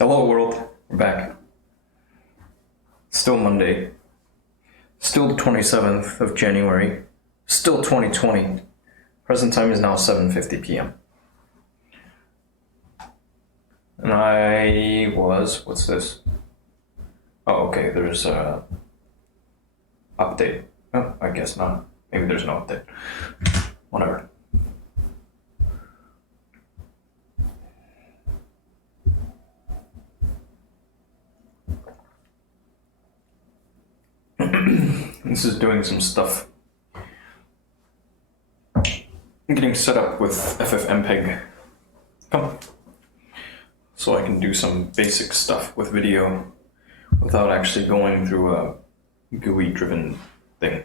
Hello world, we're back. Still Monday. Still the 27th of January. Still 2020. Present time is now 7:50 p.m. And I was, what's this? Oh, okay, there's a update. Oh, I guess not. Maybe there's no update. Whatever. This is doing some stuff. I'm getting set up with FFmpeg. Come. So I can do some basic stuff with video without actually going through a GUI driven thing.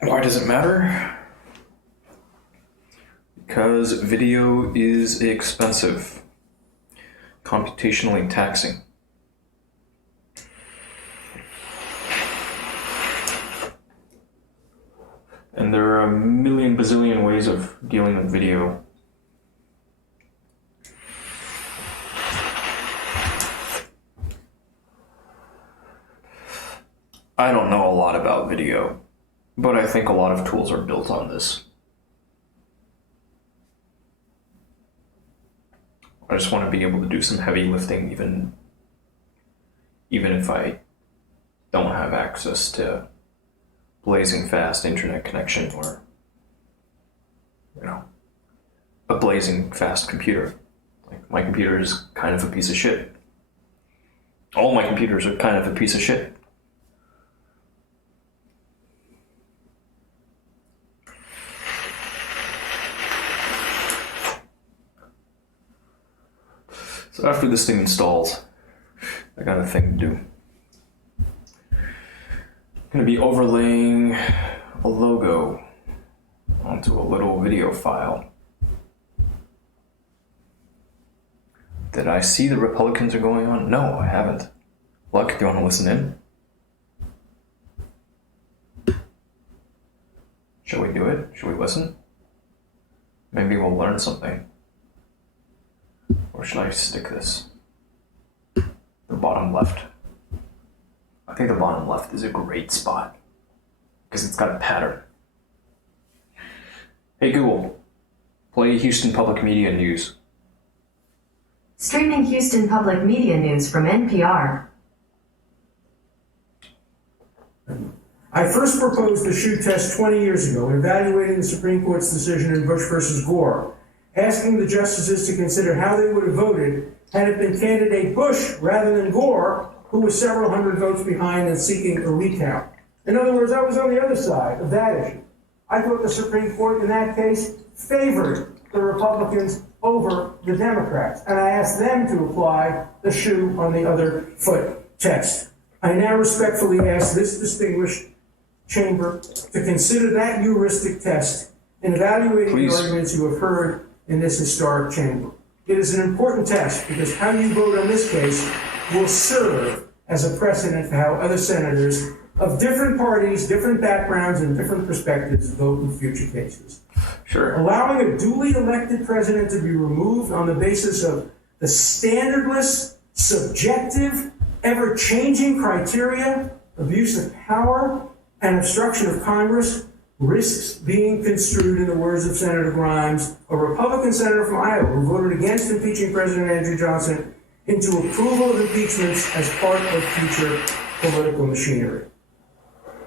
Why does it matter? Because video is expensive, computationally taxing. And there are a million bazillion ways of dealing with video. I don't know a lot about video, but I think a lot of tools are built on this. I just want to be able to do some heavy lifting even if I don't have access to blazing fast internet connection or, a blazing fast computer. Like, my computer is kind of a piece of shit. All my computers are kind of a piece of shit. So after this thing installs, I got a thing to do. I'm going to be overlaying a logo onto a little video file. Did I see the Republicans are going on? No, I haven't. Luck, do you want to listen in? Shall we do it? Shall we listen? Maybe we'll learn something. Where should I stick this? The bottom left. I think the bottom left is a great spot because it's got a pattern. Hey Google, play Houston Public Media News. Streaming Houston Public Media News from NPR. I first proposed the shoe test 20 years ago in evaluating the Supreme Court's decision in Bush versus Gore, asking the justices to consider how they would have voted had it been candidate Bush rather than Gore, who was several hundred votes behind and seeking a recount. In other words, I was on the other side of that issue. I thought the Supreme Court in that case favored the Republicans over the Democrats, and I asked them to apply the shoe on the other foot test. I now respectfully ask this distinguished chamber to consider that heuristic test in evaluating the arguments you have heard in this historic chamber. It is an important test because how you vote on this case will serve as a precedent for how other senators of different parties, different backgrounds, and different perspectives vote in future cases. Sure. Allowing a duly elected president to be removed on the basis of the standardless, subjective, ever-changing criteria, abuse of power, and obstruction of Congress risks being construed, in the words of Senator Grimes, a Republican senator from Iowa who voted against impeaching President Andrew Johnson, into approval of impeachments as part of future political machinery.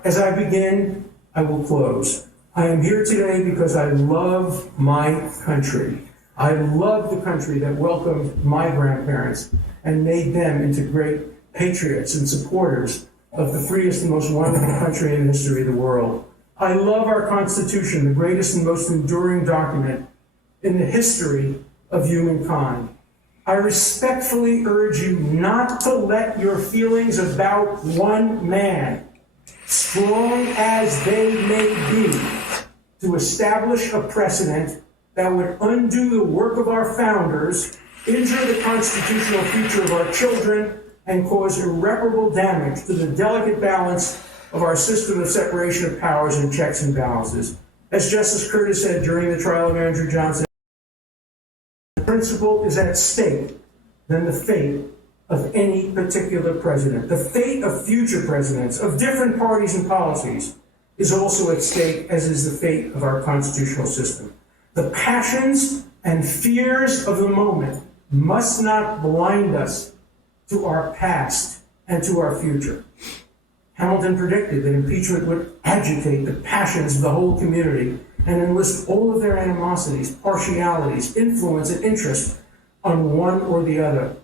As I begin, I will close. I am here today because I love my country. I love the country that welcomed my grandparents and made them into great patriots and supporters of the freest and most wonderful country in the history of the world. I love our Constitution, the greatest and most enduring document in the history of humankind. I respectfully urge you not to let your feelings about one man, strong as they may be, to establish a precedent that would undo the work of our founders, injure the constitutional future of our children, and cause irreparable damage to the delicate balance of our system of separation of powers and checks and balances. As Justice Curtis said during the trial of Andrew Johnson, principle is at stake than the fate of any particular president. The fate of future presidents of different parties and policies is also at stake, as is the fate of our constitutional system. The passions and fears of the moment must not blind us to our past and to our future. Hamilton predicted that impeachment would agitate the passions of the whole community and enlist all of their animosities, partialities, influence, and interest on one or the other.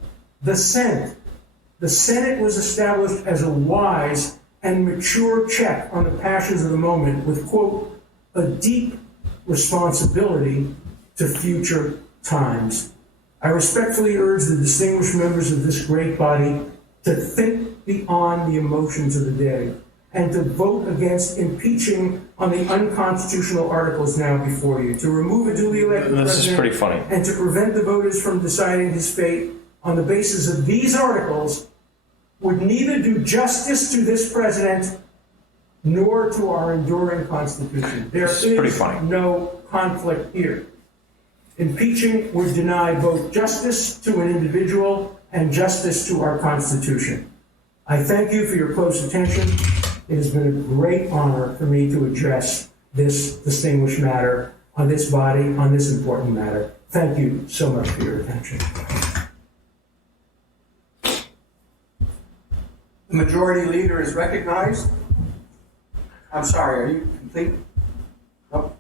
The Senate was established as a wise and mature check on the passions of the moment with, quote, a deep responsibility to future times. I respectfully urge the distinguished members of this great body to think beyond the emotions of the day and to vote against impeaching on the unconstitutional articles now before you, to remove a duly elected president. This is pretty funny. And to prevent the voters from deciding his fate on the basis of these articles would neither do justice to this president nor to our enduring Constitution. There is no conflict here. Impeaching would deny both justice to an individual and justice to our Constitution. I thank you for your close attention. It has been a great honor for me to address this distinguished matter on this body, on this important matter. Thank you so much for your attention. The majority leader is recognized. I'm sorry, are you complete? No?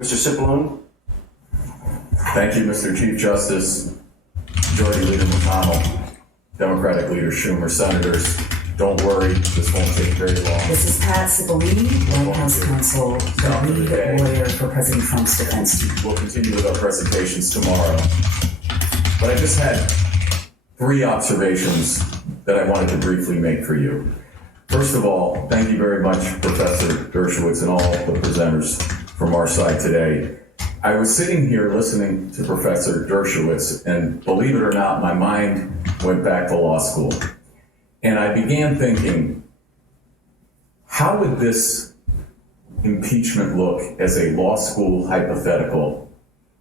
Mr. Cipollone? Thank you, Mr. Chief Justice, Majority Leader McConnell, Democratic Leader Schumer, Senators. Don't worry, this won't take very long. This is Pat Cipollone, White House counsel, the lead lawyer for President Trump's defense team. We'll continue with our presentations tomorrow. But I just had 3 observations that I wanted to briefly make for you. First of all, thank you very much, Professor Dershowitz and all the presenters from our side today. I was sitting here listening to Professor Dershowitz, and believe it or not, my mind went back to law school. And I began thinking, how would this impeachment look as a law school hypothetical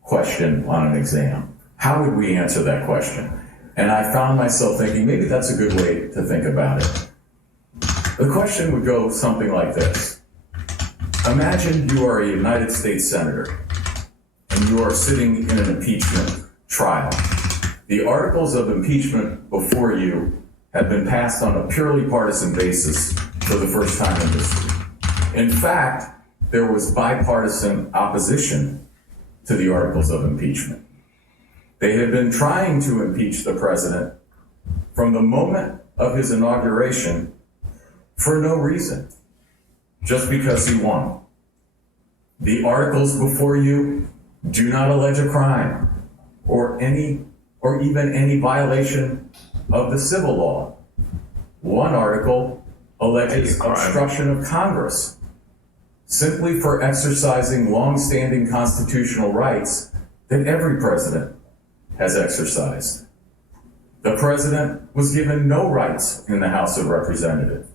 question on an exam? How would we answer that question? And I found myself thinking, maybe that's a good way to think about it. The question would go something like this. Imagine you are a United States Senator and you are sitting in an impeachment trial. The articles of impeachment before you have been passed on a purely partisan basis for the first time in history. In fact, there was bipartisan opposition to the articles of impeachment. They had been trying to impeach the president from the moment of his inauguration for no reason, just because he won. The articles before you do not allege a crime or even any violation of the civil law. One article alleges obstruction of Congress simply for exercising long-standing constitutional rights that every president has exercised. The president was given no rights in the House of Representatives.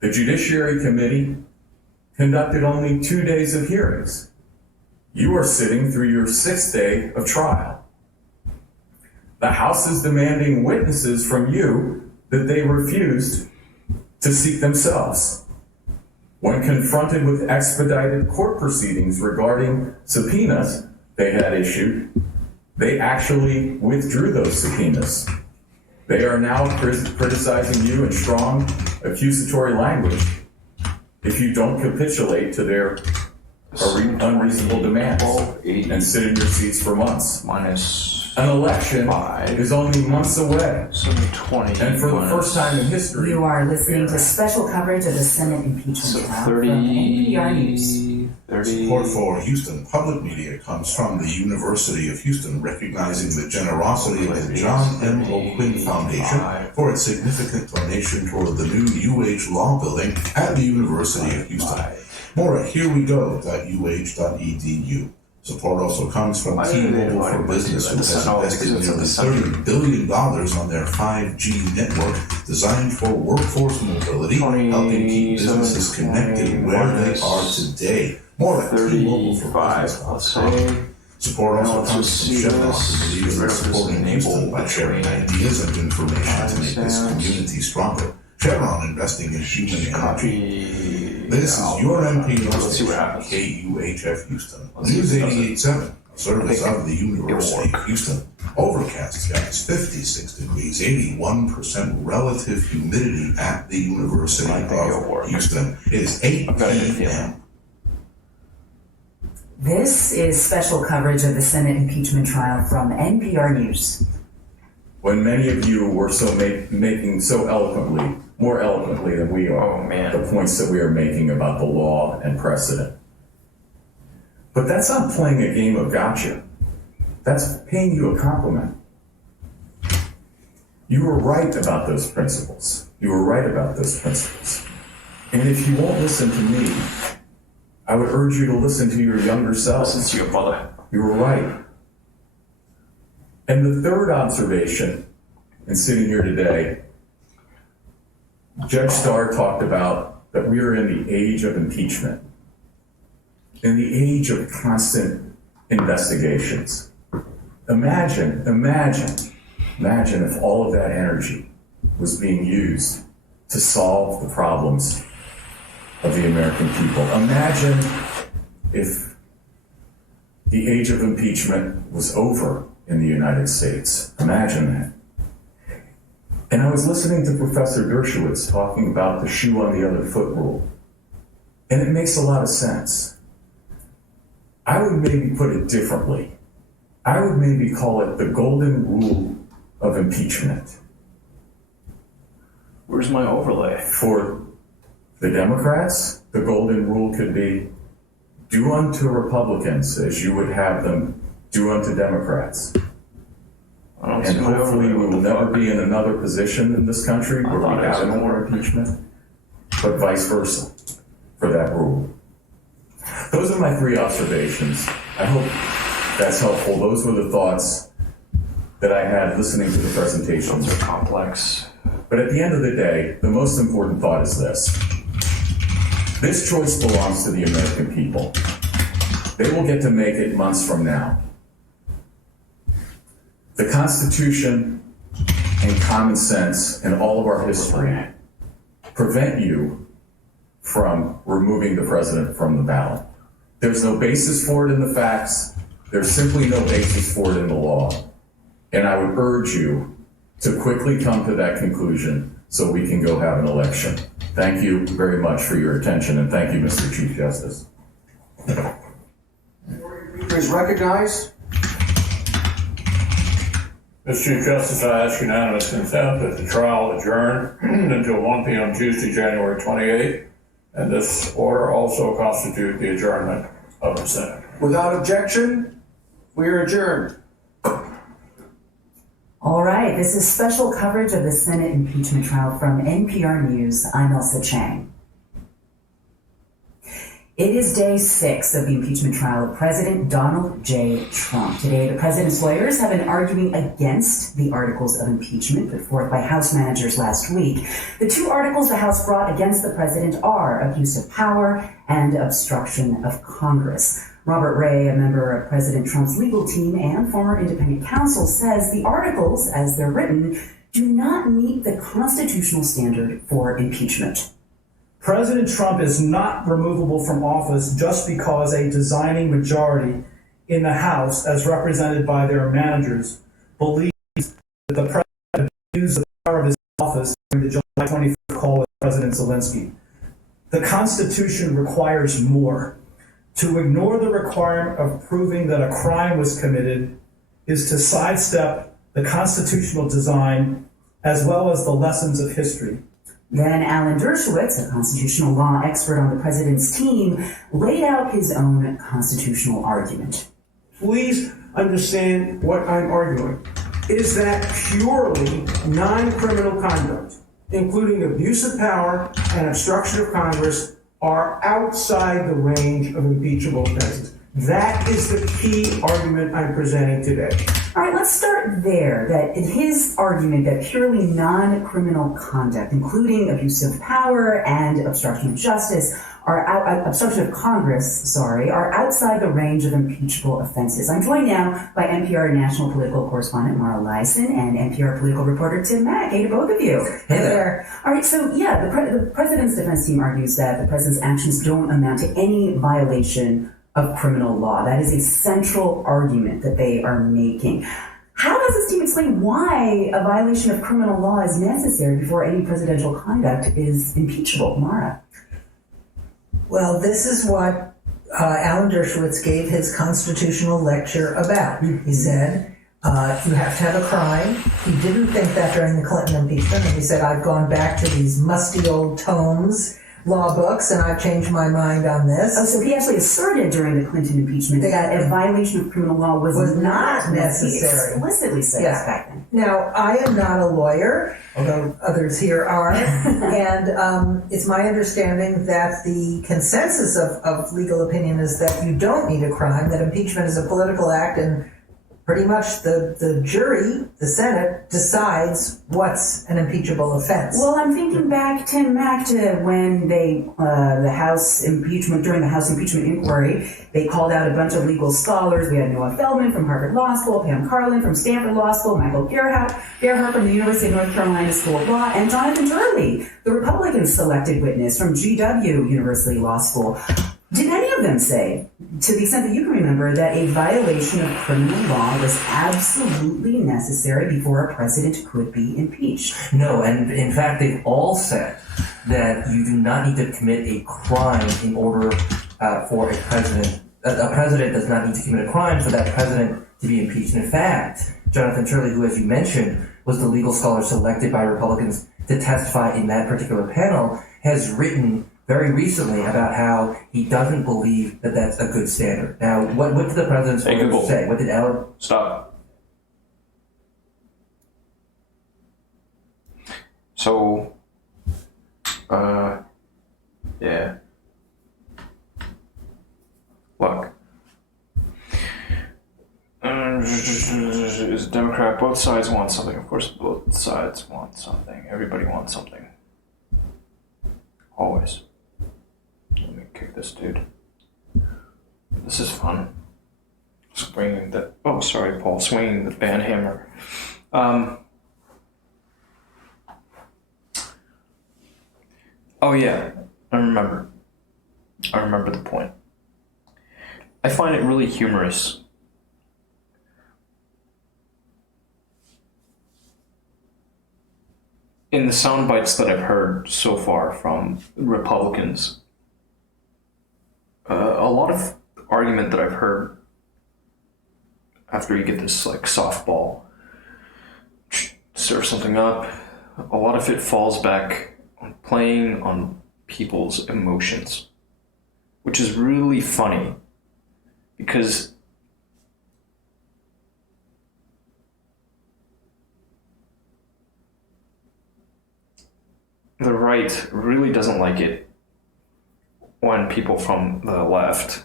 The Judiciary Committee conducted only 2 days of hearings. You are sitting through your 6th day of trial. The House is demanding witnesses from you that they refused to seek themselves. When confronted with expedited court proceedings regarding subpoenas they had issued, they actually withdrew those subpoenas. They are now criticizing you in strong accusatory language if you don't capitulate to their unreasonable demands and sit in your seats for months. An election is only months away. And for the first time in history, You are listening to special coverage of the Senate impeachment trial from NPR News. Support for Houston Public Media comes from the University of Houston, recognizing the generosity of the John M. O'Quinn Foundation for its significant donation toward the new UH Law Building at the University of Houston. More at herewego.uh.edu. Support also comes from T-Mobile for Business, who has invested nearly $30 billion on their 5G network designed for workforce mobility, helping keep businesses connected where they are today. More at T-Mobile for Business. Support Now also let's comes just from see Chevron, this. who believes in Get rid of this supporting enable Houston by sharing between ideas and information to make this timestamps. community stronger. Chevron investing in human energy. Copy. This is your NPR Let's see what station, happens. KUHF Houston. Let's see if News it does it. 88.7, a service I think of the University of Houston. Overcast skies, 56 degrees, 81% relative humidity at the University I think it'll of work. Houston. It is 8 I've got a good p.m. feeling. This is special coverage of the Senate impeachment trial from NPR News. When many of you were making so eloquently, more eloquently than we are, Oh, man. the points that we are making about the law and precedent. But that's not playing a game of gotcha. That's paying you a compliment. You were right about those principles. You were right about those principles. And if you won't listen to me, I would urge you to listen to your younger self. Listen to your mother. You were right. And the third observation, in sitting here today, Judge Starr talked about that we are in the age of impeachment, in the age of constant investigations. Imagine if all of that energy was being used to solve the problems of the American people. Imagine if the age of impeachment was over in the United States. Imagine that. And I was listening to Professor Dershowitz talking about the shoe on the other foot rule. And it makes a lot of sense. I would maybe put it differently. I would maybe call it the golden rule of impeachment. Where's my overlay? For the Democrats, the golden rule could be do unto Republicans as you would have them do unto Democrats. I don't And see my hopefully overlay. we What will the never fuck? be in another position in this country where thought we it was have another more. impeachment, but vice versa for that rule. Those are my three observations. I hope that's helpful. Those were the thoughts that I had listening to the presentations. Those are complex. But at the end of the day, the most important thought is this. This choice belongs to the American people. They will get to make it months from now. The Constitution and common sense and all of our history prevent you from removing the president from the ballot. There's no basis for it in the facts. There's simply no basis for it in the law. And I would urge you to quickly come to that conclusion so we can go have an election. Thank you very much for your attention, and thank you, Mr. Chief Justice. Is recognized. Mr. Chief Justice, I ask unanimous consent that the trial adjourn until 1 p.m. Tuesday, January 28th, and this order also constitute the adjournment of the Senate. Without objection, we are adjourned. All right, this is special coverage of the Senate impeachment trial from NPR News. I'm Elsa Chang. It is day 6 of the impeachment trial of President Donald J. Trump. Today, the president's lawyers have been arguing against the articles of impeachment put forth by House managers last week. The two articles the House brought against the president are abuse of power and obstruction of Congress. Robert Ray, a member of President Trump's legal team and former independent counsel, says the articles, as they're written, do not meet the constitutional standard for impeachment. President Trump is not removable from office just because a designing majority in the House, as represented by their managers, believes that the president abused the power of his office during the July 25th call with President Zelensky. The Constitution requires more. To ignore the requirement of proving that a crime was committed is to sidestep the constitutional design as well as the lessons of history. Then Alan Dershowitz, a constitutional law expert on the president's team, laid out his own constitutional argument. Please understand what I'm arguing. Is that purely non-criminal conduct, including abuse of power and obstruction of Congress, are outside the range of impeachable offenses. That is the key argument I'm presenting today. All right, let's start there. That in his argument that purely non-criminal conduct, including abuse of power and obstruction of justice, obstruction of Congress, are outside the range of impeachable offenses. I'm joined now by NPR national political correspondent Mara Liasson and NPR political reporter Tim Mack. Hey to both of you. Hey there. All right, so yeah, the president's defense team argues that the president's actions don't amount to any violation of criminal law. That is a central argument that they are making. How does this team explain why a violation of criminal law is necessary before any presidential conduct is impeachable? Mara? Well, this is what Alan Dershowitz gave his constitutional lecture about. He said, you have to have a crime. He didn't think that during the Clinton impeachment, and he said, I've gone back to these musty old tomes, law books, and I've changed my mind on this. Oh, so he actually asserted during the Clinton impeachment that a violation of criminal law was not necessary. He explicitly said this back then. Now, I am not a lawyer, although others here are, and it's my understanding that the consensus of legal opinion is that you don't need a crime, that impeachment is a political act, and pretty much the jury, the Senate, decides what's an impeachable offense. Well, I'm thinking back, Tim Mack, to when during the House impeachment inquiry, they called out a bunch of legal scholars. We had Noah Feldman from Harvard Law School, Pam Carlin from Stanford Law School, Michael Gerhardt from the University of North Carolina School of Law, and Jonathan Turley, the Republican selected witness from GW University Law School. Did any of them say, to the extent that you can remember, that a violation of criminal law was absolutely necessary before a president could be impeached? No, and in fact, they've all said that you do not need to commit a crime in order for a president. A president does not need to commit a crime for that president to be impeached. In fact, Jonathan Turley, who, as you mentioned, was the legal scholar selected by Republicans to testify in that particular panel, has written very recently about how he doesn't believe that that's a good standard. Now, what did the president's lawyers say? What did Alan? Stop. So, yeah. Look. Is a Democrat, both sides want something. Of course, both sides want something. Everybody wants something. Always. Let me kick this dude. This is fun. Swinging the... Oh, sorry, Paul. Swinging the band hammer. Oh, yeah. I remember the point. I find it really humorous. In the sound bites that I've heard so far from Republicans, a lot of argument that I've heard after you get this like softball, serve something up, a lot of it falls back on playing on people's emotions, which is really funny because the right really doesn't like it when people from the left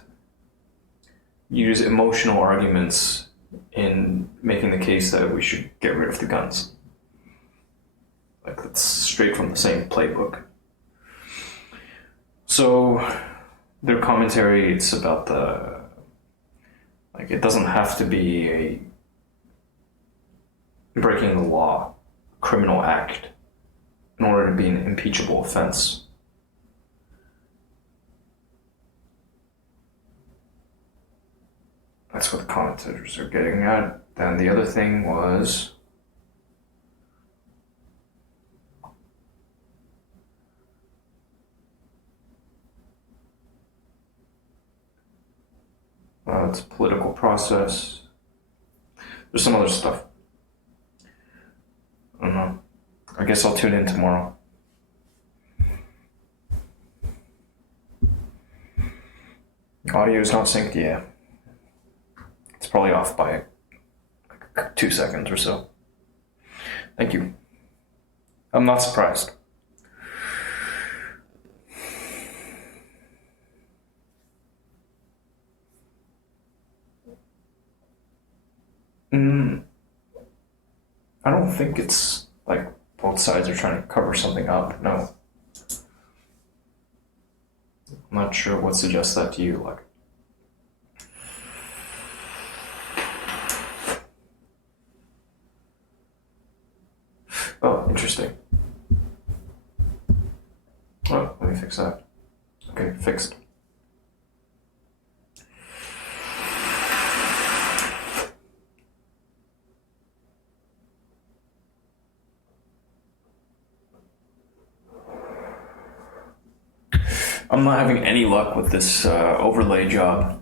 use emotional arguments in making the case that we should get rid of the guns. Like, that's straight from the same playbook. So, their commentary, it's about it doesn't have to be a breaking the law, criminal act, in order to be an impeachable offense. That's what the commentators are getting at. Then the other thing was it's a political process. There's some other stuff. I don't know. I guess I'll tune in tomorrow. Audio is not synced, yeah. It's probably off by 2 seconds or so. Thank you. I'm not surprised. I don't think it's like both sides are trying to cover something up. No. I'm not sure what suggests that to you. Like, oh, interesting. Oh, let me fix that. Okay, fixed. I'm not having any luck with this overlay job.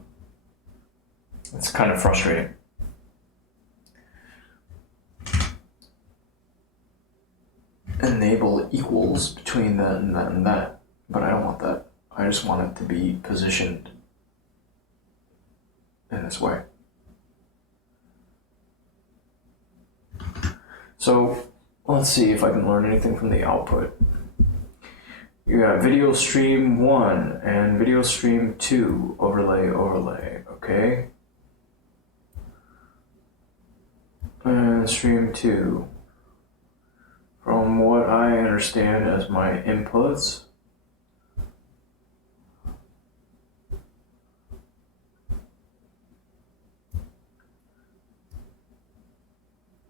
It's kind of frustrating. Enable equals between that and that and that, but I don't want that. I just want it to be positioned in this way. So let's see if I can learn anything from the output. You got video stream 1 and video stream 2, overlay, okay? And stream 2. From what I understand as my inputs,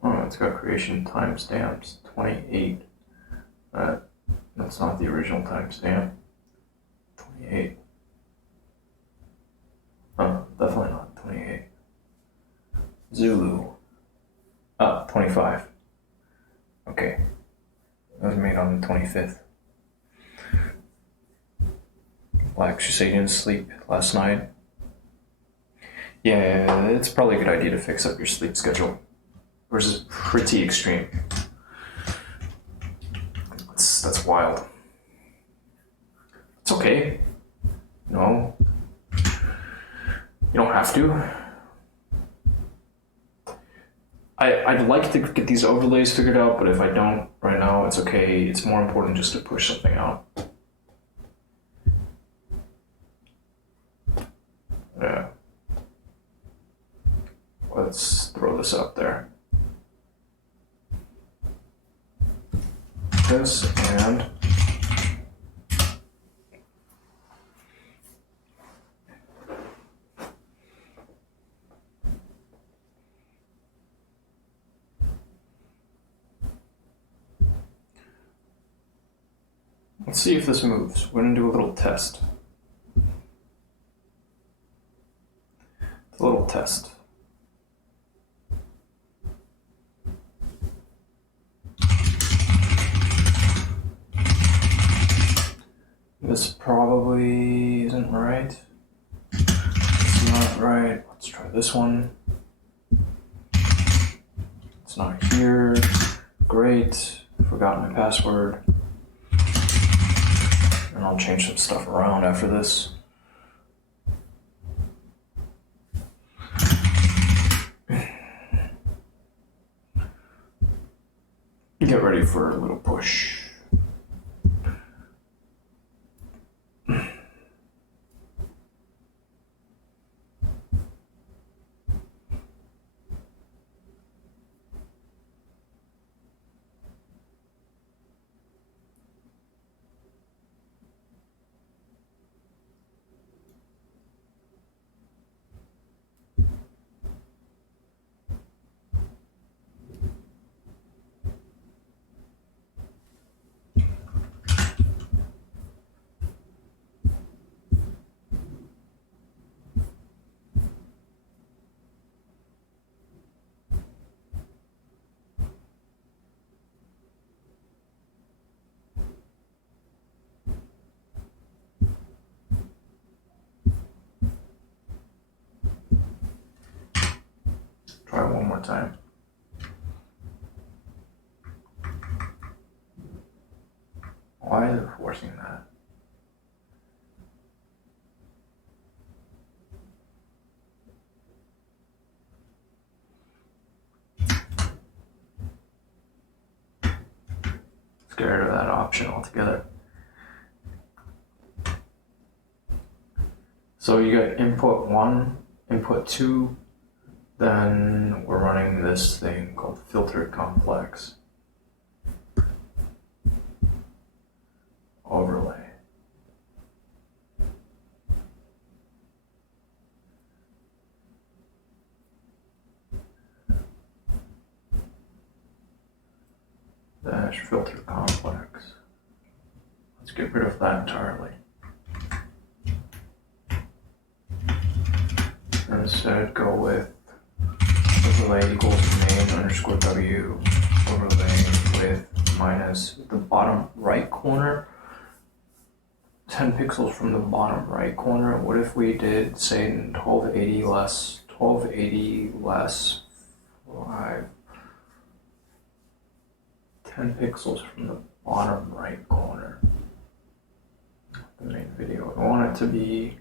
oh, it's got creation timestamps, 28. That's not the original timestamp. 28. Oh, definitely not 28. Zulu. 25. Okay. That was made on the 25th. Black Shusagian sleep last night. Yeah, it's probably a good idea to fix up your sleep schedule. Yours is pretty extreme. That's wild. It's okay. No. You don't have to. I'd like to get these overlays figured out, but if I don't right now, it's okay. It's more important just to push something out. Yeah. Let's throw this up there. This and let's see if this moves. We're gonna do a little test. A little test. This probably isn't right. It's not right. Let's try this one. It's not here. Great. Forgot my password. And I'll change some stuff around after this. Get ready for a little push. Try one more time. Why is it forcing that? Scared of that option altogether. So you got input 1, input 2, then we're running this thing called filter complex. Overlay. dash filter complex. Let's get rid of that entirely. And instead go with overlay equals main underscore W overlay with minus the bottom right corner. 10 pixels from the bottom right corner. What if we did say 1280 less 5, 10 pixels from the bottom right corner. The main video. I want it to be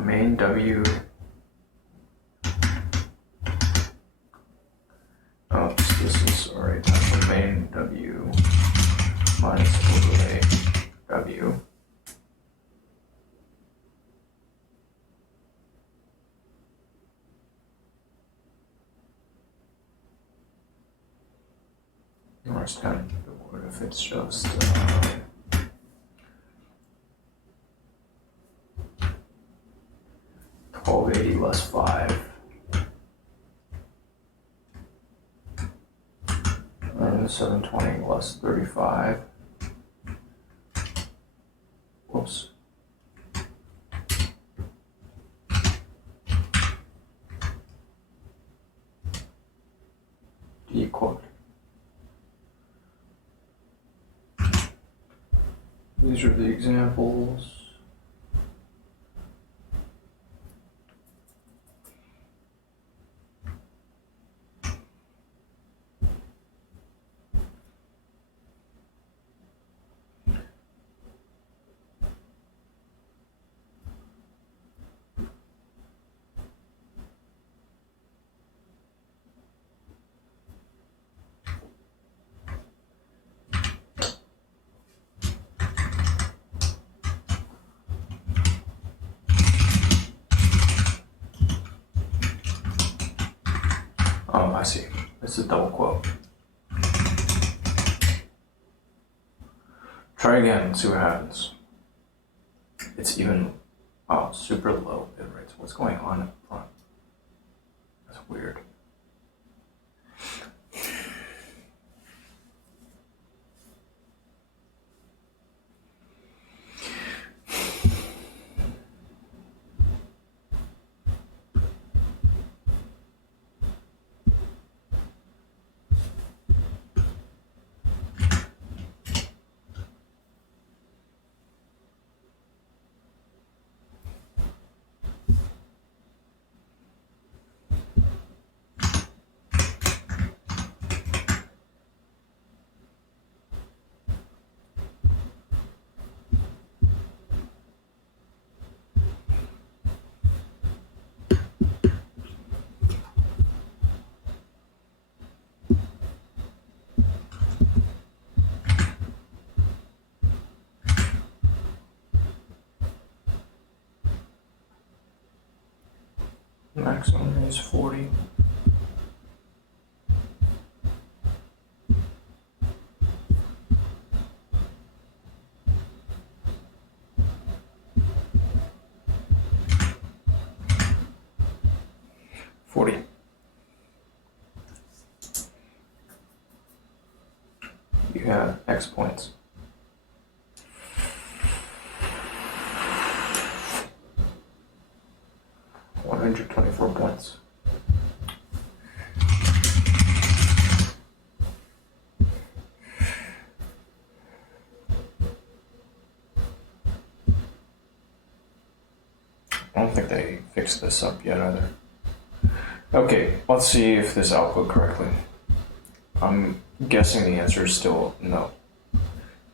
main W. Oops, this is alright. That's the main W minus overlay W. Where's 10? What if it's just 1280 less 5? And 720 less 35. Whoops. Decode. These are the examples. Oh, I see. It's a double quote. Try again and see what happens. It's even, super low bit rates. What's going on up front? That's weird. Maximum is 40. You have X points. $124 points. I don't think they fixed this up yet either. Okay, let's see if this output correctly. I'm guessing the answer is still no.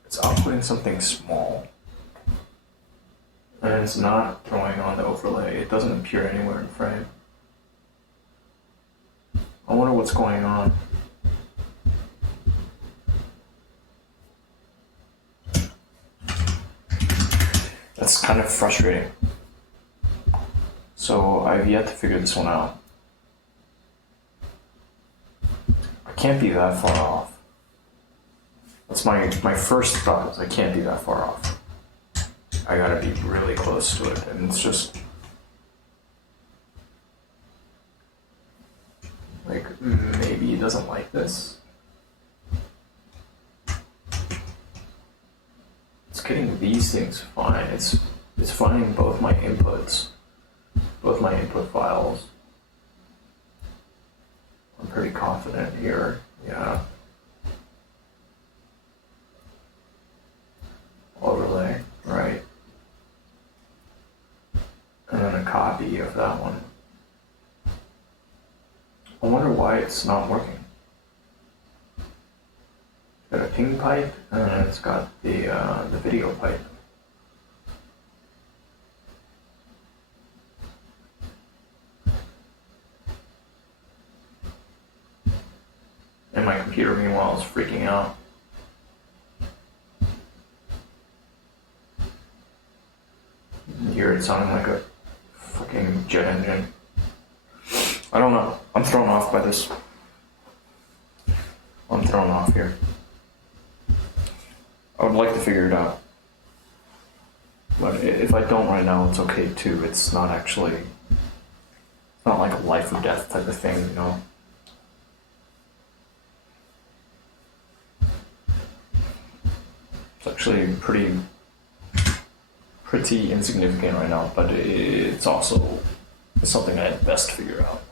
It's outputting something small. And it's not throwing on the overlay. It doesn't appear anywhere in frame. I wonder what's going on. That's kind of frustrating. So I've yet to figure this one out. I can't be that far off. That's my first thought is I can't be that far off. I gotta be really close to it, and it's just like maybe he doesn't like this. getting these things fine. It's finding both my inputs, both my input files. I'm pretty confident here. Yeah. Overlay, right. And then a copy of that one. I wonder why it's not working. It's got a ping pipe, and then it's got the video pipe. And my computer, meanwhile, is freaking out. You hear it sounding like a fucking jet engine. I don't know. I'm thrown off by this. I'm thrown off here. I would like to figure it out. But if I don't right now, it's okay too. It's not actually... It's not like a life or death type of thing, you know? It's actually pretty insignificant right now, but it's also something I had best figure out.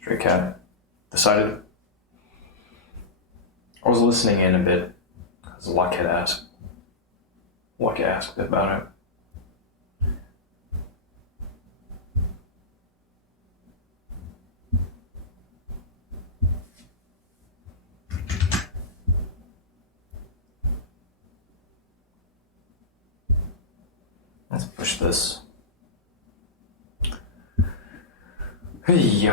Stray cat decided. I was listening in a bit because Luck had asked. Luck asked about it. Let's push this. Hey.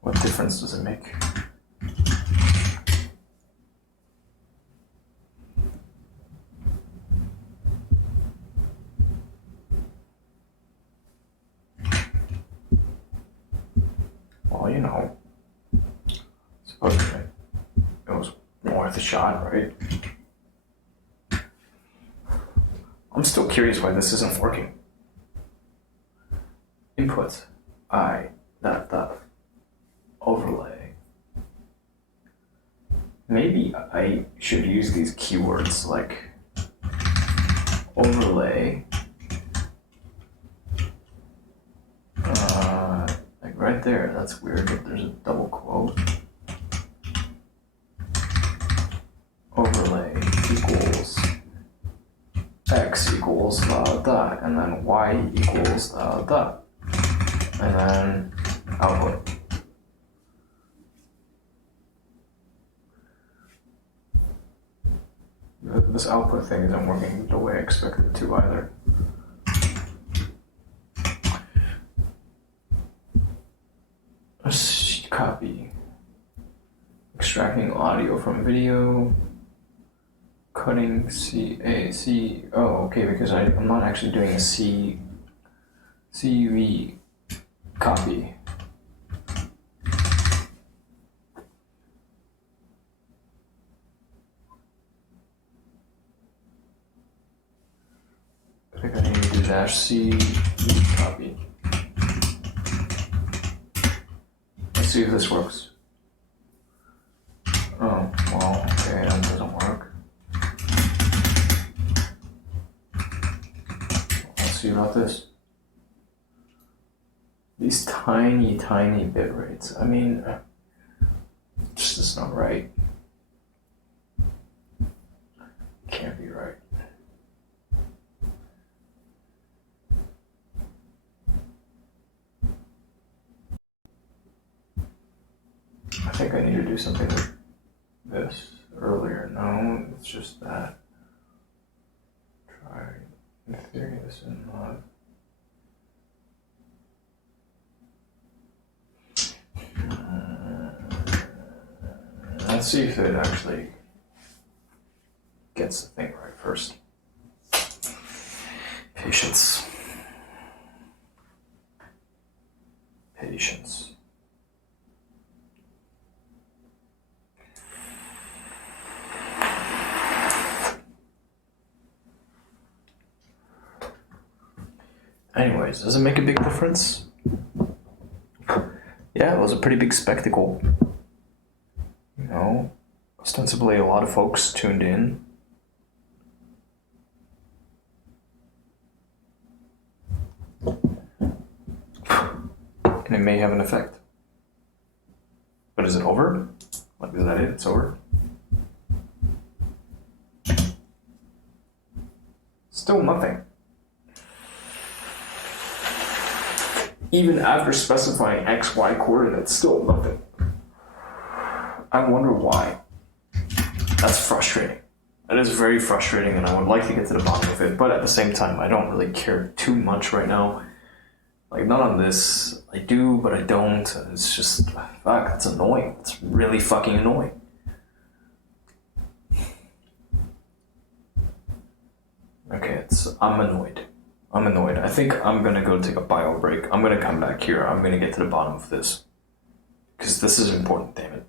What difference does it make? Well, you know, supposedly it was worth a shot, right? I'm still curious why this isn't working. Input, that overlay. Maybe I should use these keywords like overlay. Like right there, that's weird, but there's a double quote. Overlay equals x equals dot, and then y equals dot, and then output. This output thing isn't working the way I expected it to either. Copy. Extracting audio from video. Cutting C. Oh, okay, because I'm not actually doing a CV copy. I think I need to do -C copy. Let's see if this works. Oh, well, okay, that doesn't work. Let's see about this. These tiny bit rates. I mean, just is not right. Can't be right. I think I need to do something like this earlier. No, it's just that. Try in theory this in mod. Let's see if it actually gets the thing right first. Patience. Patience. Anyways, does it make a big difference? Yeah, it was a pretty big spectacle. You know, ostensibly a lot of folks tuned in. And it may have an effect. But is it over? Like, is that it? It's over? Still nothing. Even after specifying XY coordinates, still nothing. I wonder why. That's frustrating. That is very frustrating, and I would like to get to the bottom of it, but at the same time, I don't really care too much right now. Like, not on this. I do, but I don't. It's just, fuck, that's annoying. It's really fucking annoying. Okay, I'm annoyed. I'm annoyed. I think I'm gonna go take a bio break. I'm gonna come back here. I'm gonna get to the bottom of this. Because this is important, damn it.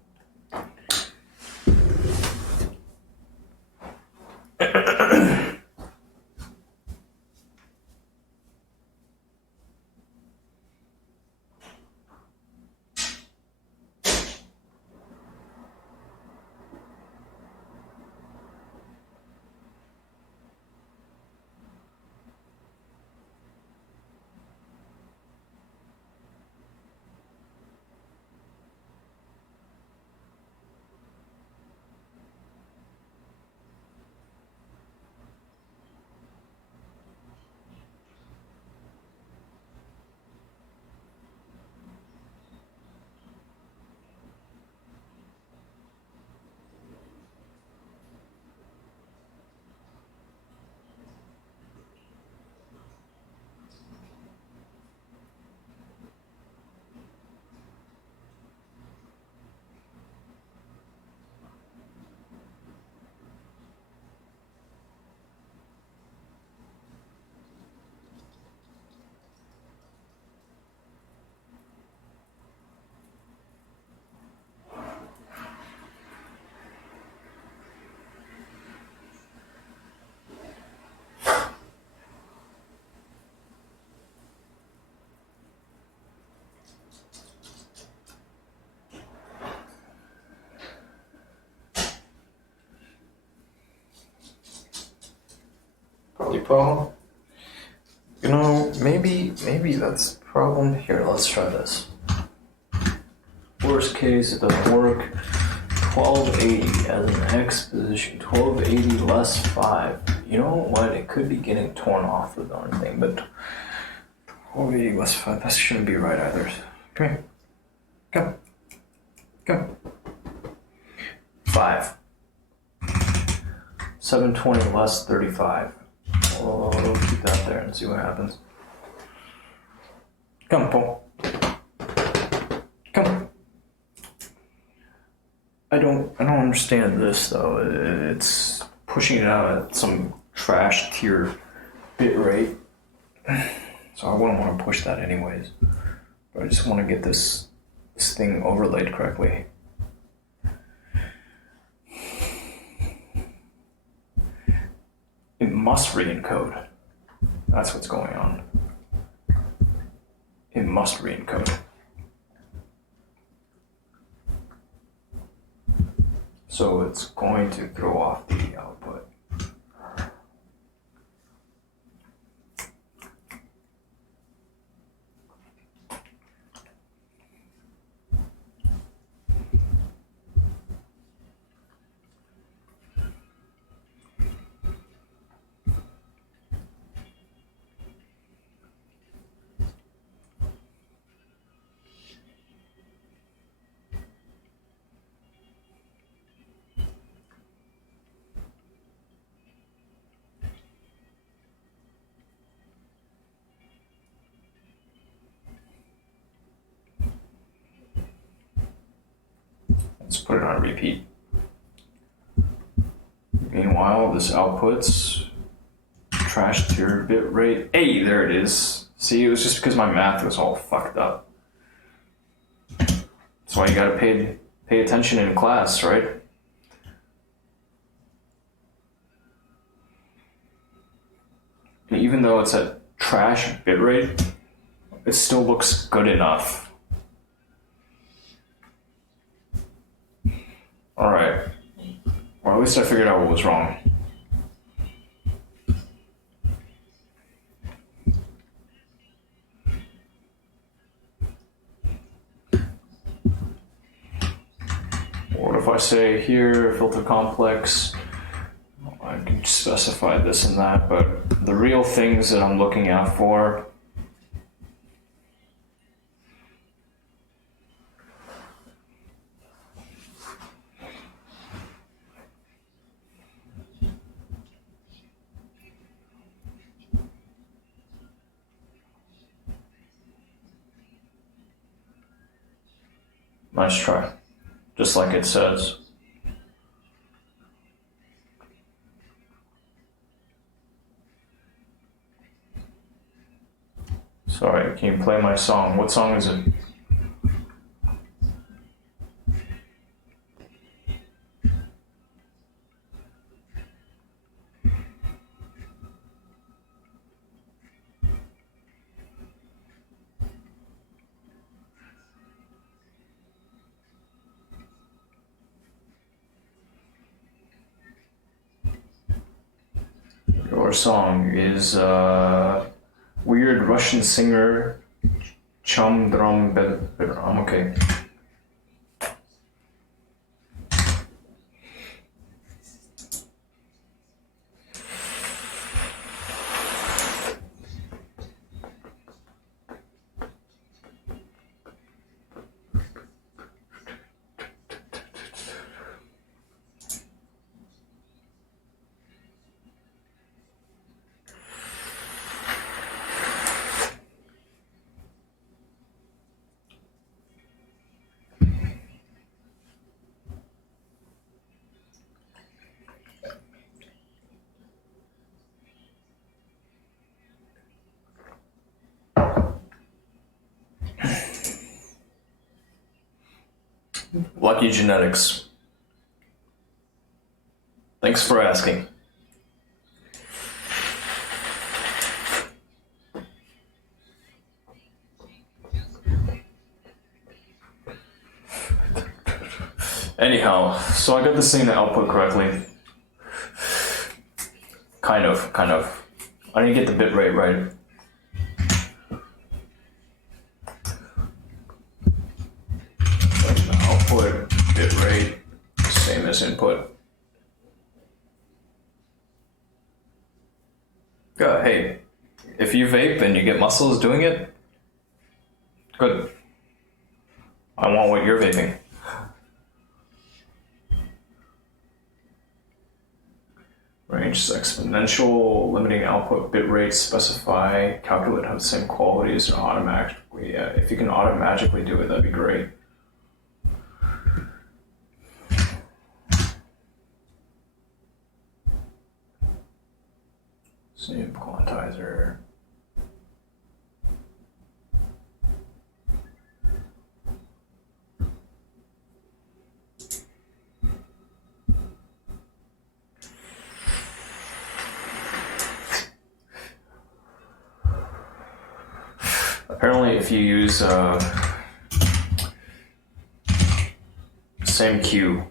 Probably problem. You know, maybe that's the problem. Here, let's try this. Worst case, it doesn't work. 1280 as an X position. 1280 less 5. You know what? It could be getting torn off the darn thing, but 1280 less 5, that shouldn't be right either. Come here. Come. Come. 5. 720 less 35. Oh, we'll keep that there and see what happens. Come, Paul. Come. I don't understand this though. It's pushing it out at some trash tier bit rate. So I wouldn't want to push that anyways. But I just want to get this thing overlaid correctly. It must re-encode. That's what's going on. It must re-encode. So it's going to throw off the output. Let's put it on repeat. Meanwhile, this outputs trash tier bit rate. Hey, there it is. See, it was just because my math was all fucked up. That's why you gotta pay attention in class, right? And even though it's at trash bit rate, it still looks good enough. Alright. Or at least I figured out what was wrong. What if I say here, filter complex, I can specify this and that, but the real things that I'm looking out for, nice try. Just like it says. Sorry, can you play my song? What song is it? Your song is weird Russian singer Chum Drum I'm okay. Lucky genetics. Thanks for asking. Anyhow, so I got this thing to output correctly. Kind of. I need to get the bit rate right. Output, bit rate, same as input. Hey, if you vape and you get muscles doing it, good. I want what you're vaping. Range is exponential, limiting output bit rate, specify, calculate have the same qualities and automatically. Yeah, if you can automatically do it, that'd be great. Same quantizer. Apparently, if you use same Q,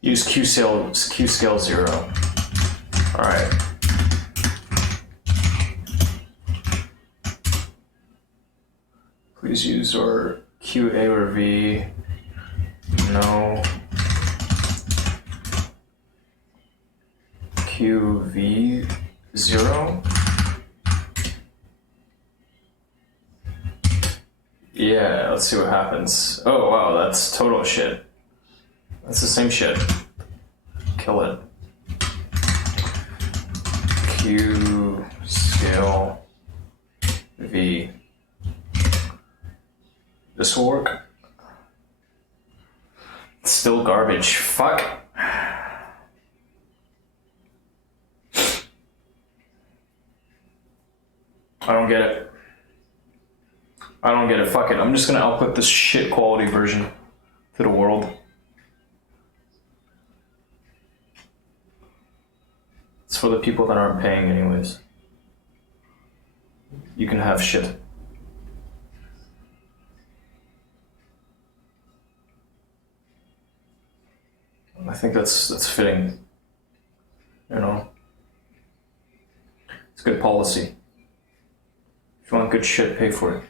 use Q scale 0. All right. Please use or QA or V. No. QV0. Yeah, let's see what happens. Oh wow, that's total shit. That's the same shit. Kill it. Q scale V. This will work. It's still garbage. Fuck. I don't get it. I don't get it. Fuck it. I'm just gonna output this shit quality version to the world. It's for the people that aren't paying anyways. You can have shit. I think that's fitting. You know? It's good policy. If you want good shit, pay for it.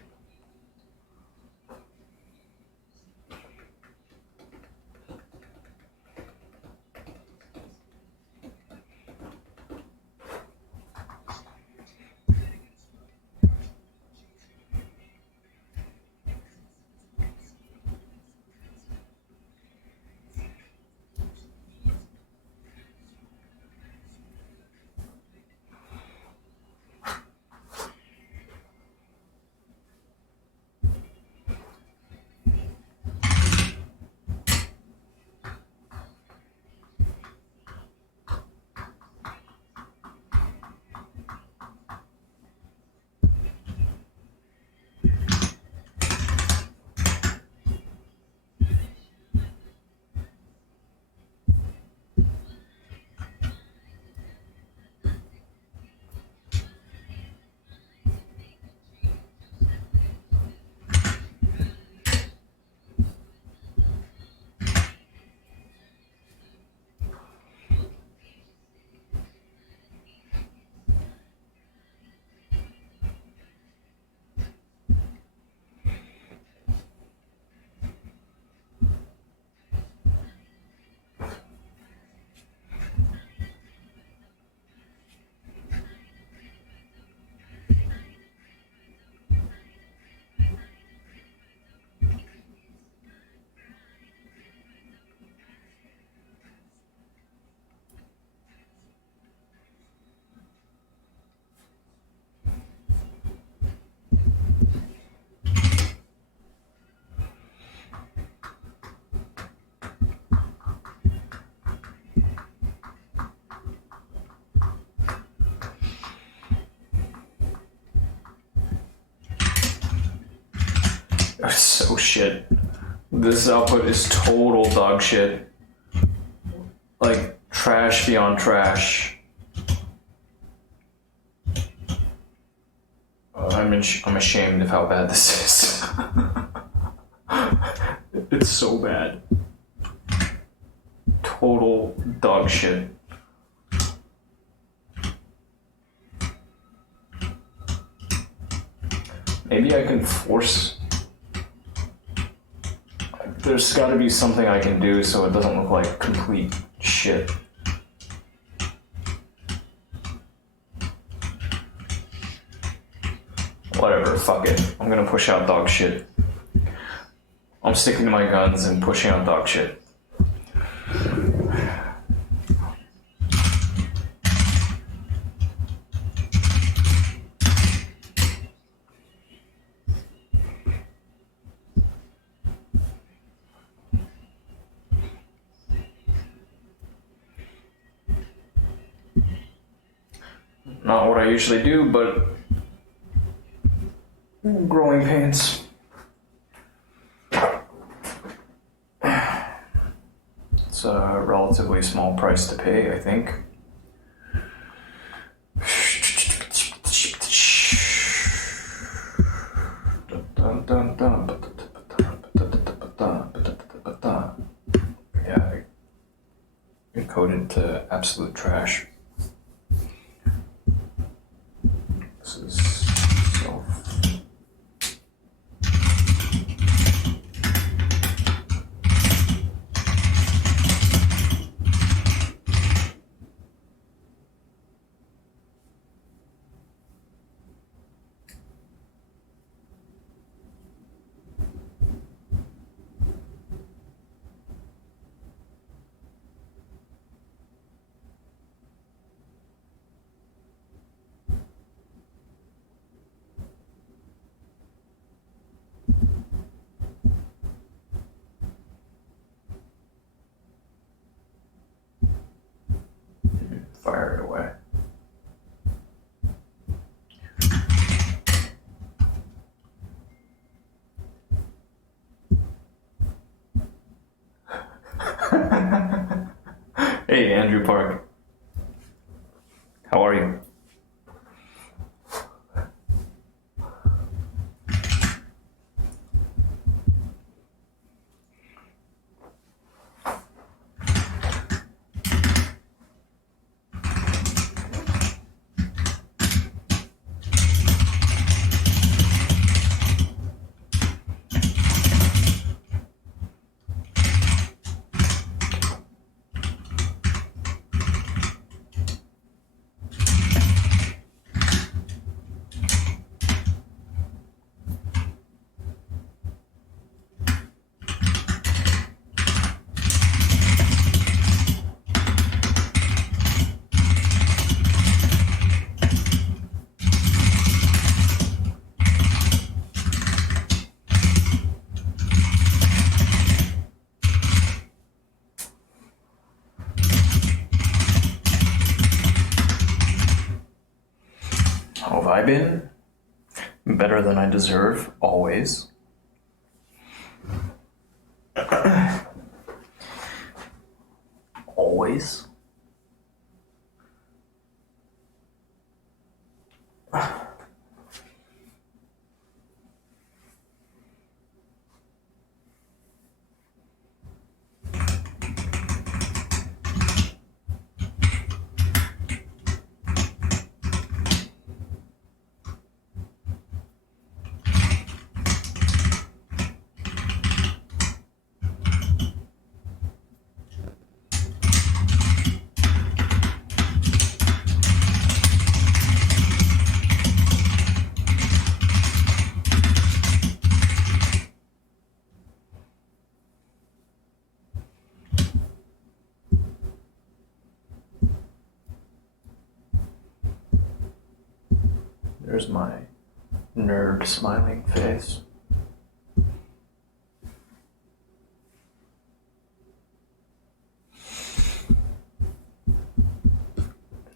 So shit. This output is total dog shit. Like, trash beyond trash. I'm ashamed of how bad this is. It's so bad. total dog shit. Maybe I can force... There's gotta be something I can do so it doesn't look like complete shit. Whatever, fuck it. I'm gonna push out dog shit. I'm sticking to my guns and pushing out dog shit. Not what I usually do, but growing pains. It's a relatively small price to pay, I think. Yeah, encoded to absolute trash. This is so. Fire it away. Hey, Andrew Park. How are you? How have I been? Better than I deserve, always. Always. There's my nerd smiling face.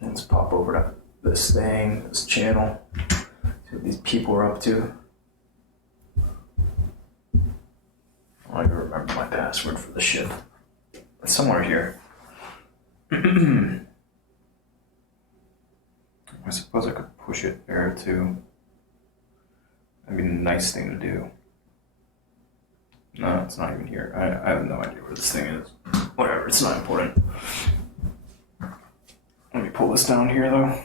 Let's pop over to this thing, this channel, see what these people are up to. I don't even remember my password for the ship. It's somewhere here. I suppose I could push it there too. That'd be a nice thing to do. No, it's not even here. I have no idea where this thing is. Whatever, it's not important. Let me pull this down here, though.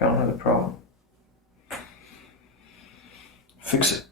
Got another problem. Fix it.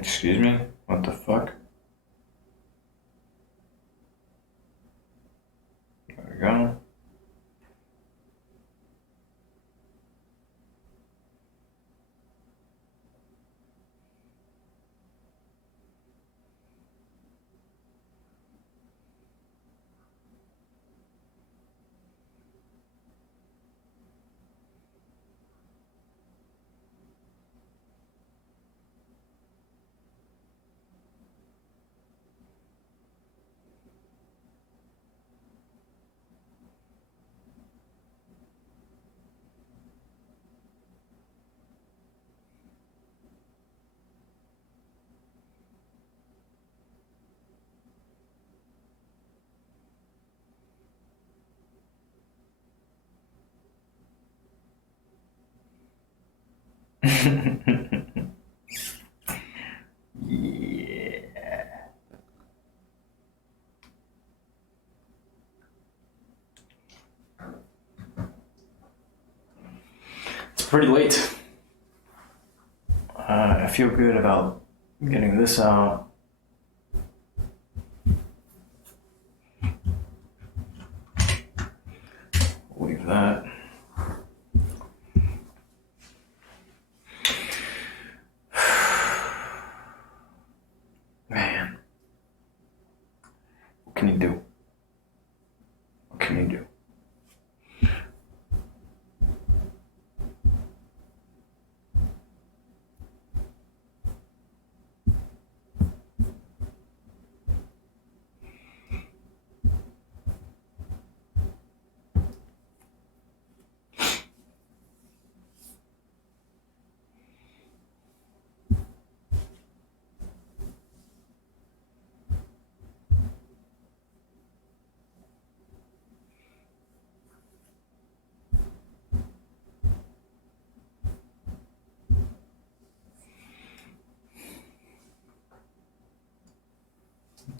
Excuse me? What the fuck? There we go. Yeah. It's pretty late. I feel good about getting this out. Leave that. Man. What can you do? What can you do?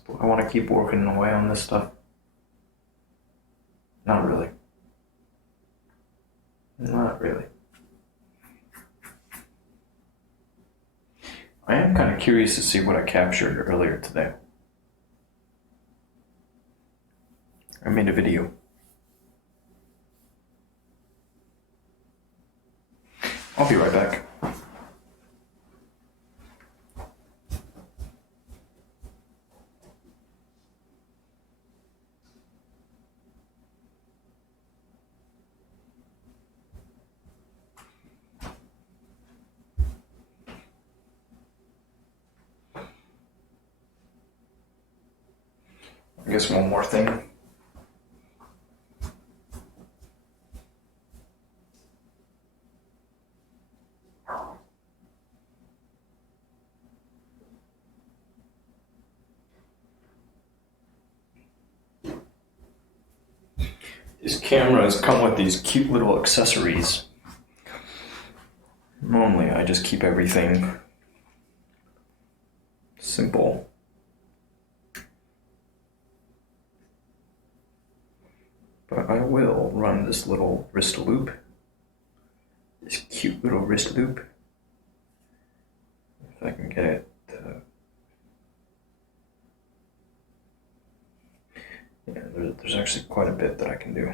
Do I want to keep working away on this stuff? Not really. Not really. I am kind of curious to see what I captured earlier today. I made a video. I'll be right back. I guess one more thing. These cameras come with these cute little accessories. Normally, I just keep everything simple. But I will run this little wrist loop. This cute little wrist loop. If I can get it to... Yeah, there's actually quite a bit that I can do.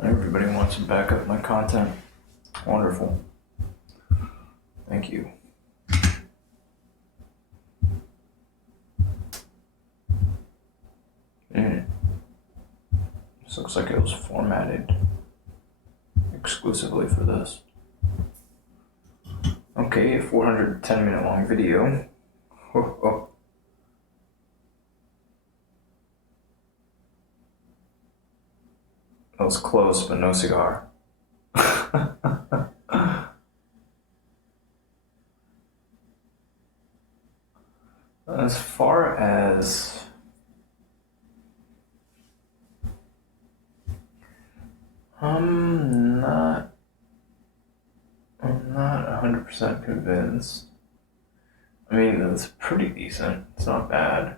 Everybody wants to back up my content. Wonderful. Thank you. This looks like it was formatted exclusively for this. Okay, a 410-minute long video. Oh. That was close, but no cigar. As far as I'm not 100% convinced. I mean, it's pretty decent. It's not bad.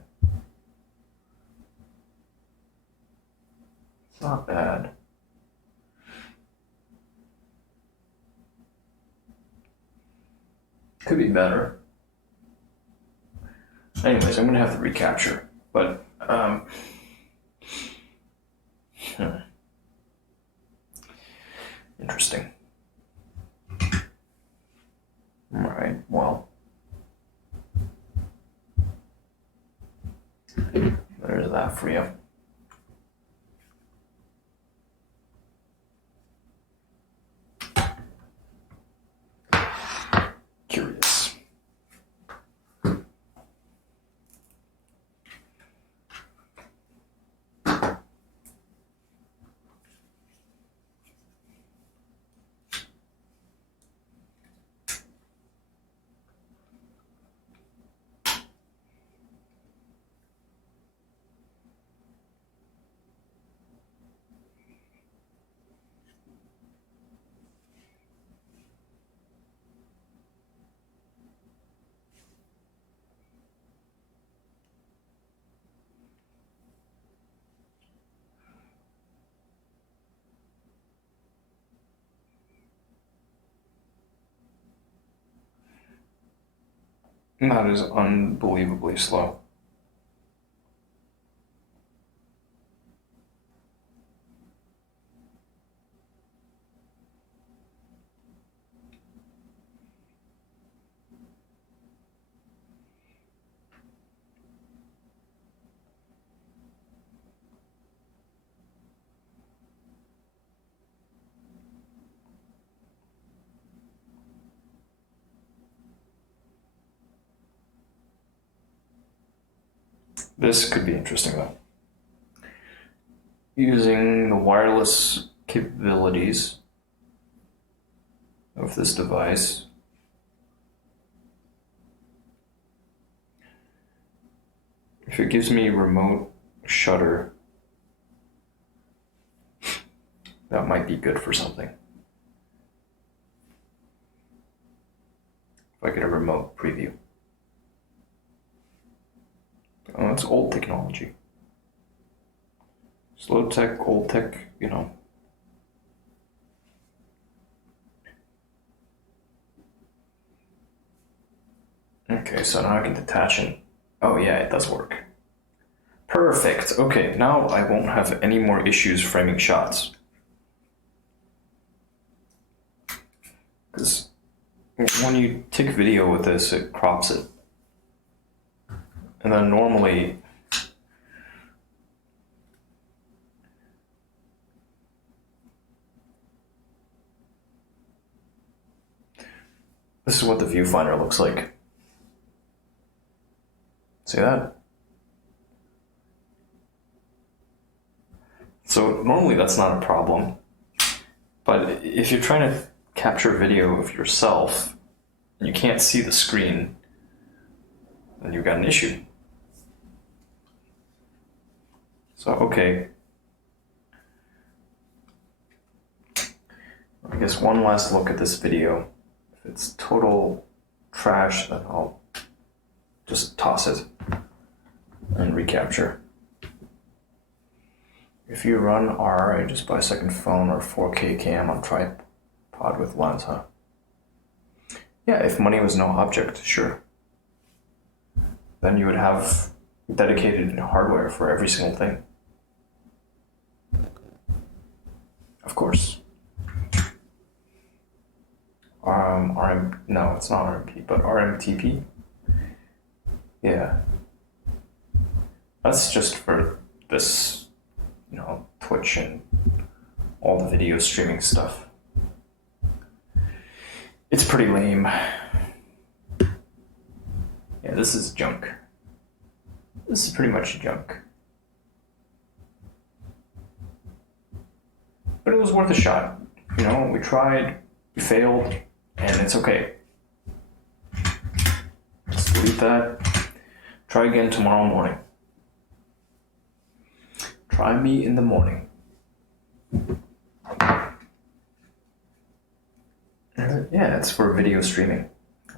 It's not bad. Could be better. Anyways, I'm gonna have to recapture. But Interesting. Alright, well. There's that for you. Curious. That is unbelievably slow. This could be interesting though. Using the wireless capabilities of this device, if it gives me remote shutter, that might be good for something. If I get a remote preview. Oh, it's old technology. Slow tech, old tech, you know. Okay, so now I can detach it. Oh yeah, it does work. Perfect. Okay, now I won't have any more issues framing shots. Because when you take video with this, it crops it. And then normally, this is what the viewfinder looks like. See that? So normally that's not a problem. But if you're trying to capture video of yourself and you can't see the screen, then you've got an issue. So, okay. I guess one last look at this video. If it's total trash, then I'll just toss it and recapture. If you run R, just buy a second phone or 4K cam on tripod with lens, huh? Yeah, if money was no object, sure. Then you would have dedicated hardware for every single thing. Of course. No, it's not RMP, but RMTP. Yeah. That's just for this, you know, Twitch and all the video streaming stuff. It's pretty lame. Yeah, this is junk. This is pretty much junk. But it was worth a shot. You know, we tried, we failed, and it's okay. Let's delete that. Try again tomorrow morning. Try me in the morning. Yeah, it's for video streaming.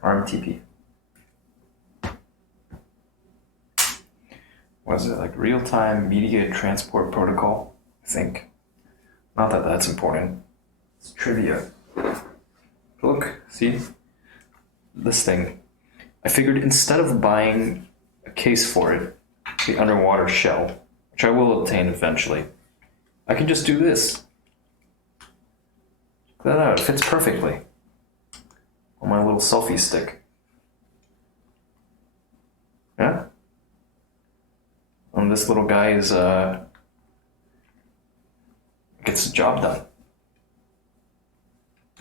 RMTP. Was it like real-time media transport protocol? I think. Not that that's important. It's trivia. Look, see? This thing. I figured instead of buying a case for it, the underwater shell, which I will obtain eventually, I can just do this. Check that out, it fits perfectly on my little selfie stick. Yeah? And this little guy is, gets the job done.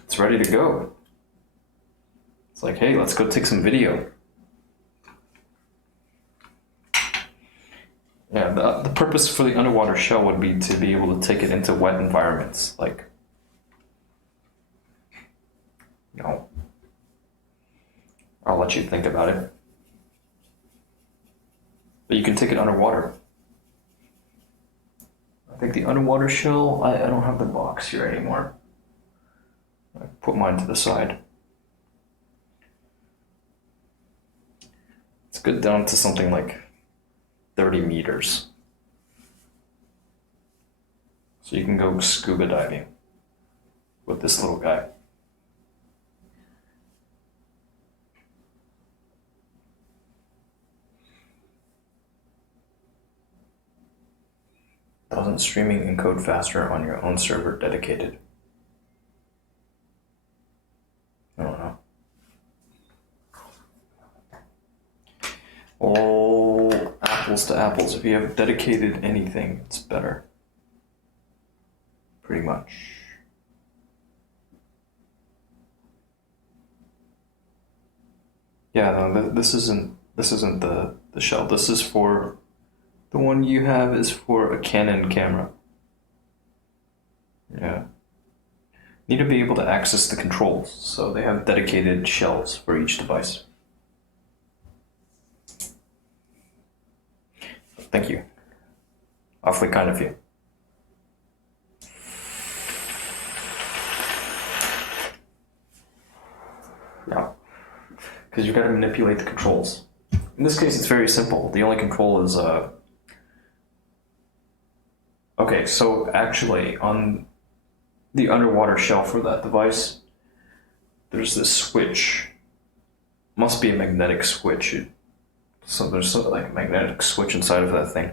It's ready to go. It's like, hey, let's go take some video. Yeah, the purpose for the underwater shell would be to be able to take it into wet environments, like, you know, I'll let you think about it. But you can take it underwater. I think the underwater shell, I don't have the box here anymore. I put mine to the side. It's good down to something like 30 meters. So you can go scuba diving with this little guy. Doesn't streaming encode faster on your own server dedicated? I don't know. All apples to apples. If you have dedicated anything, it's better. Pretty much. Yeah, no, this isn't the shell. This is for the one you have is for a Canon camera. Yeah. Need to be able to access the controls, so they have dedicated shells for each device. Thank you. Awfully kind of you. Yeah. Because you've got to manipulate the controls. In this case, it's very simple. The only control is okay, so actually, on the underwater shell for that device, there's this switch. Must be a magnetic switch. So there's like a magnetic switch inside of that thing.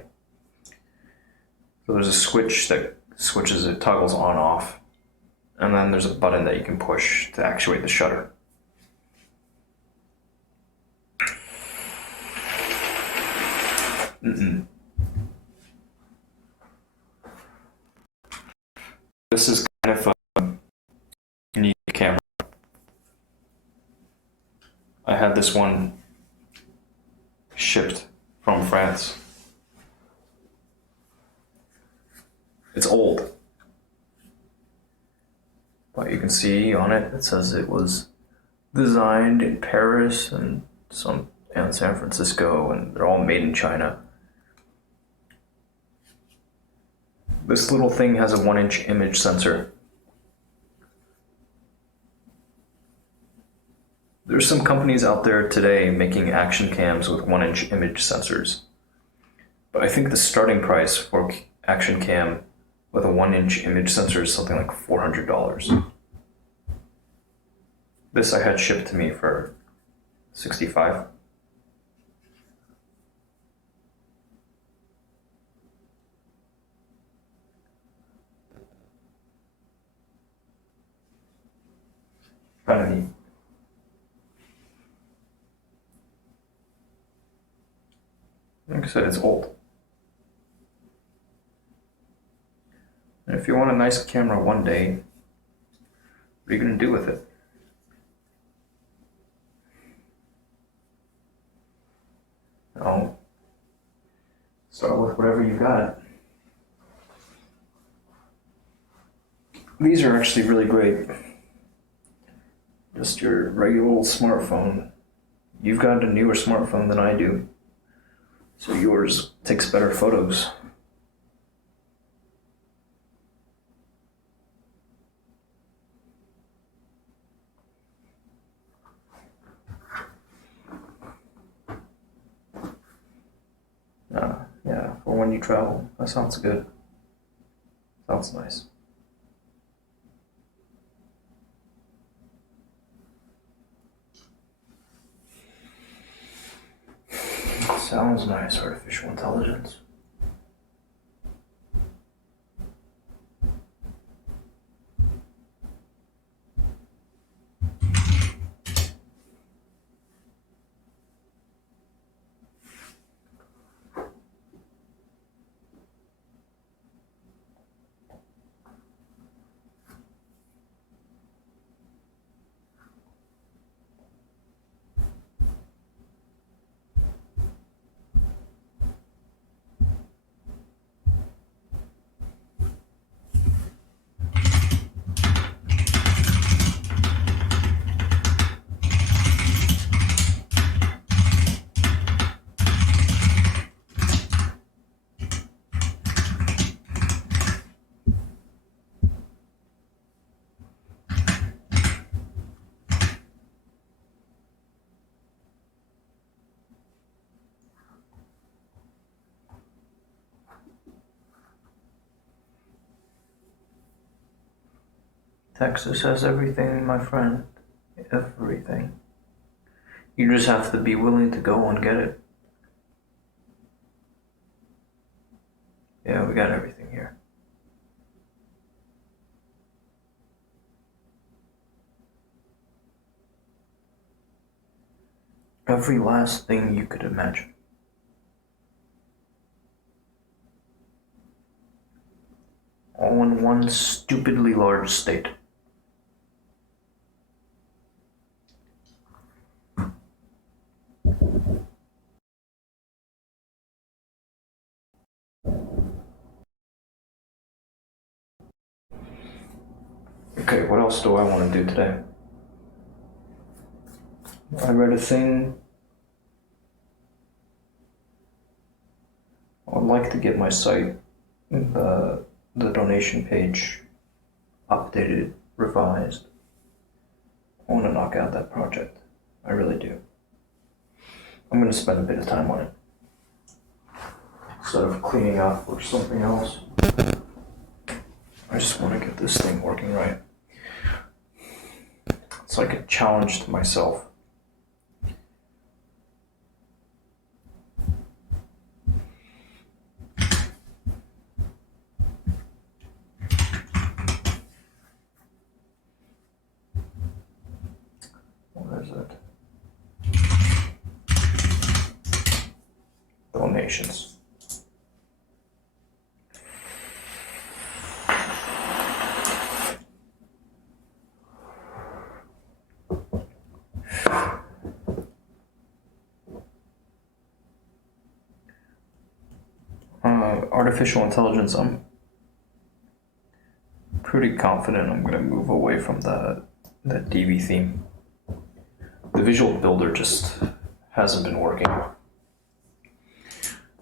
So there's a switch that switches it, toggles on off, and then there's a button that you can push to actuate the shutter. This is kind of a unique camera. I had this one shipped from France. It's old, but you can see on it, it says it was designed in Paris and San Francisco, and they're all made in China. This little thing has a 1-inch image sensor. There's some companies out there today making action cams with 1-inch image sensors. But I think the starting price for action cam with a 1-inch image sensor is something like $400. This I had shipped to me for $65. Kind of neat. Like I said, it's old. And if you want a nice camera one day, what are you going to do with it? Oh, start with whatever you got. These are actually really great. Just your regular old smartphone. You've got a newer smartphone than I do, so yours takes better photos. Yeah, for when you travel. That sounds good. Sounds nice. Sounds nice, artificial intelligence. Texas has everything, my friend. Everything. You just have to be willing to go and get it. Yeah, we got everything here. Every last thing you could imagine. All in one stupidly large state. Okay, what else do I want to do today? I read a thing. I'd like to get my site, the donation page, updated, revised. I want to knock out that project. I really do. I'm going to spend a bit of time on it. Instead of cleaning up or something else. I just want to get this thing working right. It's like a challenge to myself. What is it? Donations. Artificial intelligence, I'm pretty confident I'm going to move away from that DB theme. The visual builder just hasn't been working.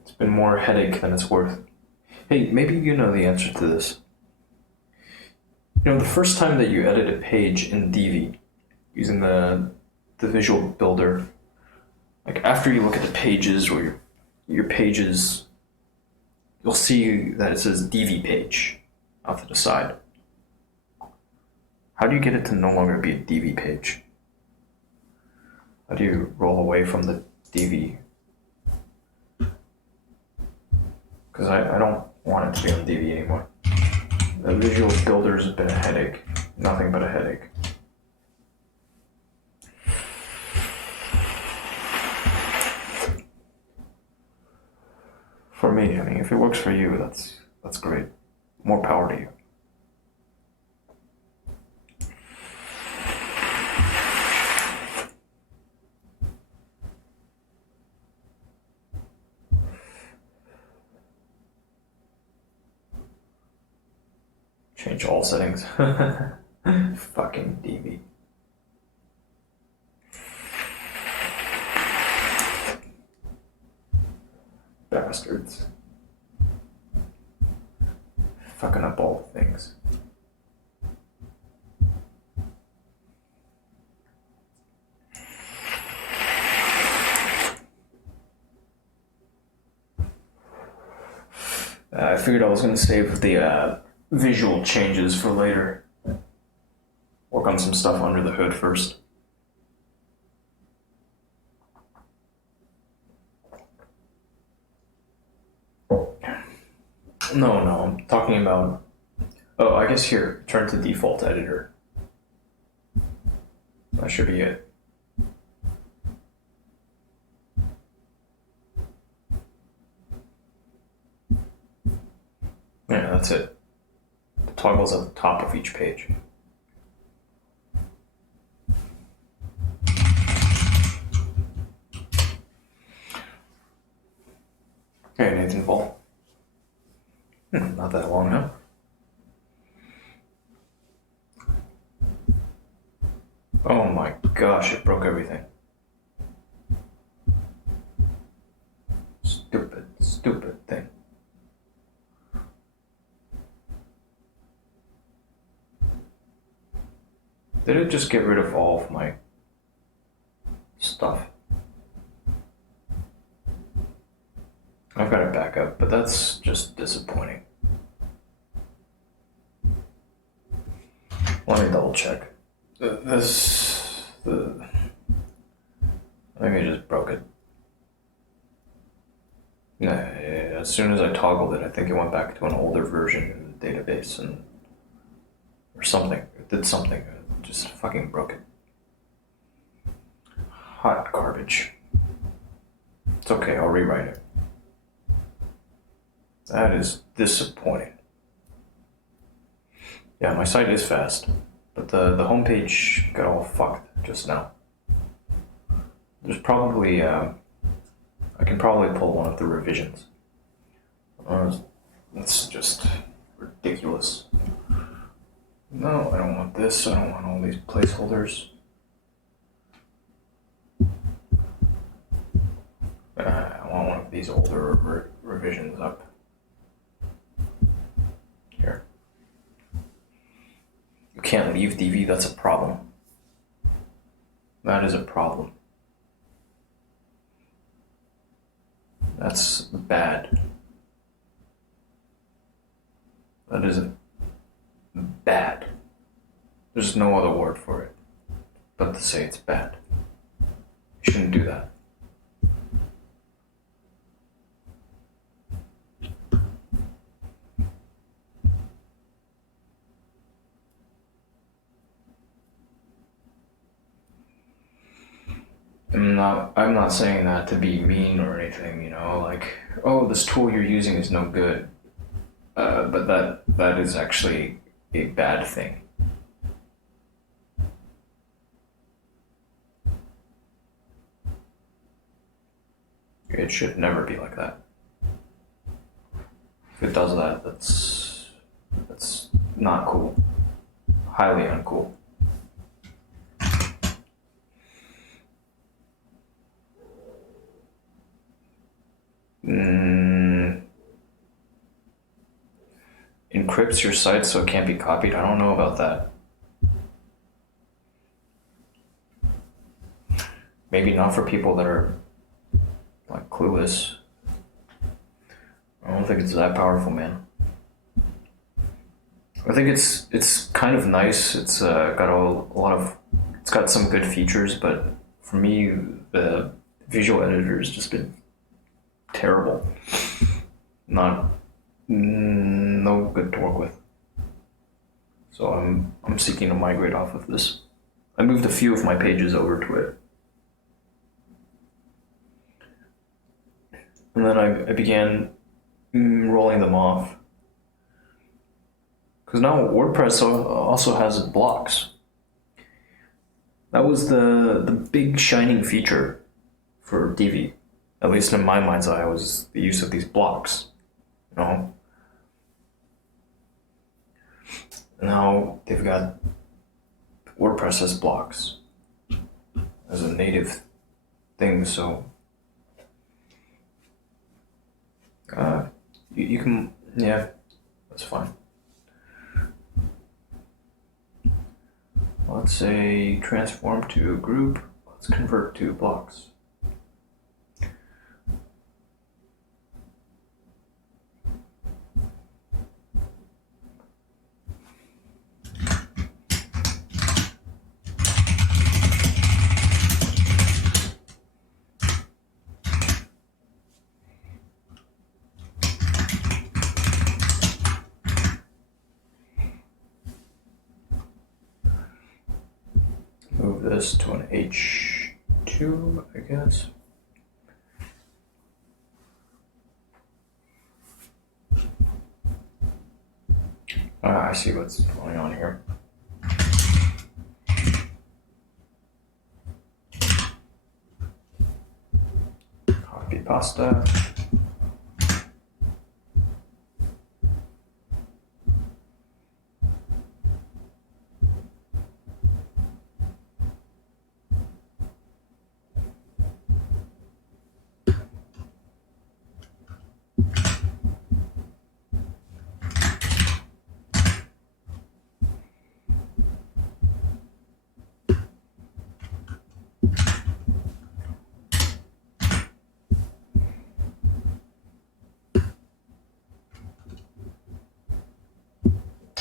It's been more headache than it's worth. Hey, maybe you know the answer to this. You know, the first time that you edit a page in Divi using the visual builder, like after you look at the pages or your pages, you'll see that it says DV page off to the side. How do you get it to no longer be a DV page? How do you roll away from the DV? Because I don't want it to be on DV anymore. The visual builder has been a headache. Nothing but a headache. For me, I mean, if it works for you, that's great. More power to you. Change all settings. Fucking DV. Bastards. Fucking up all the things. I figured I was going to save the visual changes for later. Work on some stuff under the hood first. No, I'm talking about... Oh, I guess here, turn to default editor. That should be it. Yeah, that's it. The toggle's at the top of each page. Hey, Nathan Paul. Not that long now. Oh my gosh, it broke everything. Stupid thing. Did it just get rid of all of my stuff? I've got it back up, but that's just disappointing. Let me double check. Maybe I just broke it. Yeah, as soon as I toggled it, I think it went back to an older version in the database or something. It did something. It just fucking broke it. Hot garbage. It's okay, I'll rewrite it. That is disappointing. Yeah, my site is fast, but the homepage got all fucked just now. There's probably, I can probably pull one of the revisions. That's just ridiculous. No, I don't want this. I don't want all these placeholders. I want one of these older revisions up. Here. You can't leave DV, that's a problem. That is a problem. That's bad. That is bad. There's no other word for it but to say it's bad. You shouldn't do that. I'm not saying that to be mean or anything, you know, like, oh, this tool you're using is no good. But that is actually a bad thing. It should never be like that. If it does that, that's not cool. Highly uncool. Encrypts your site so it can't be copied? I don't know about that. Maybe not for people that are like clueless. I don't think it's that powerful, man. I think it's kind of nice. It's got a lot of, it's got some good features, but for me, the visual editor has just been terrible. No good to work with. So I'm seeking to migrate off of this. I moved a few of my pages over to it. And then I began rolling them off. Because now WordPress also has blocks. That was the big shining feature for Divi. At least in my mind's eye, was the use of these blocks. You know? Now they've got WordPress as blocks as a native thing, so you can, yeah, that's fine. Let's say transform to a group. Let's convert to blocks. Move this to an H2, I guess. I see what's going on here. Copy pasta.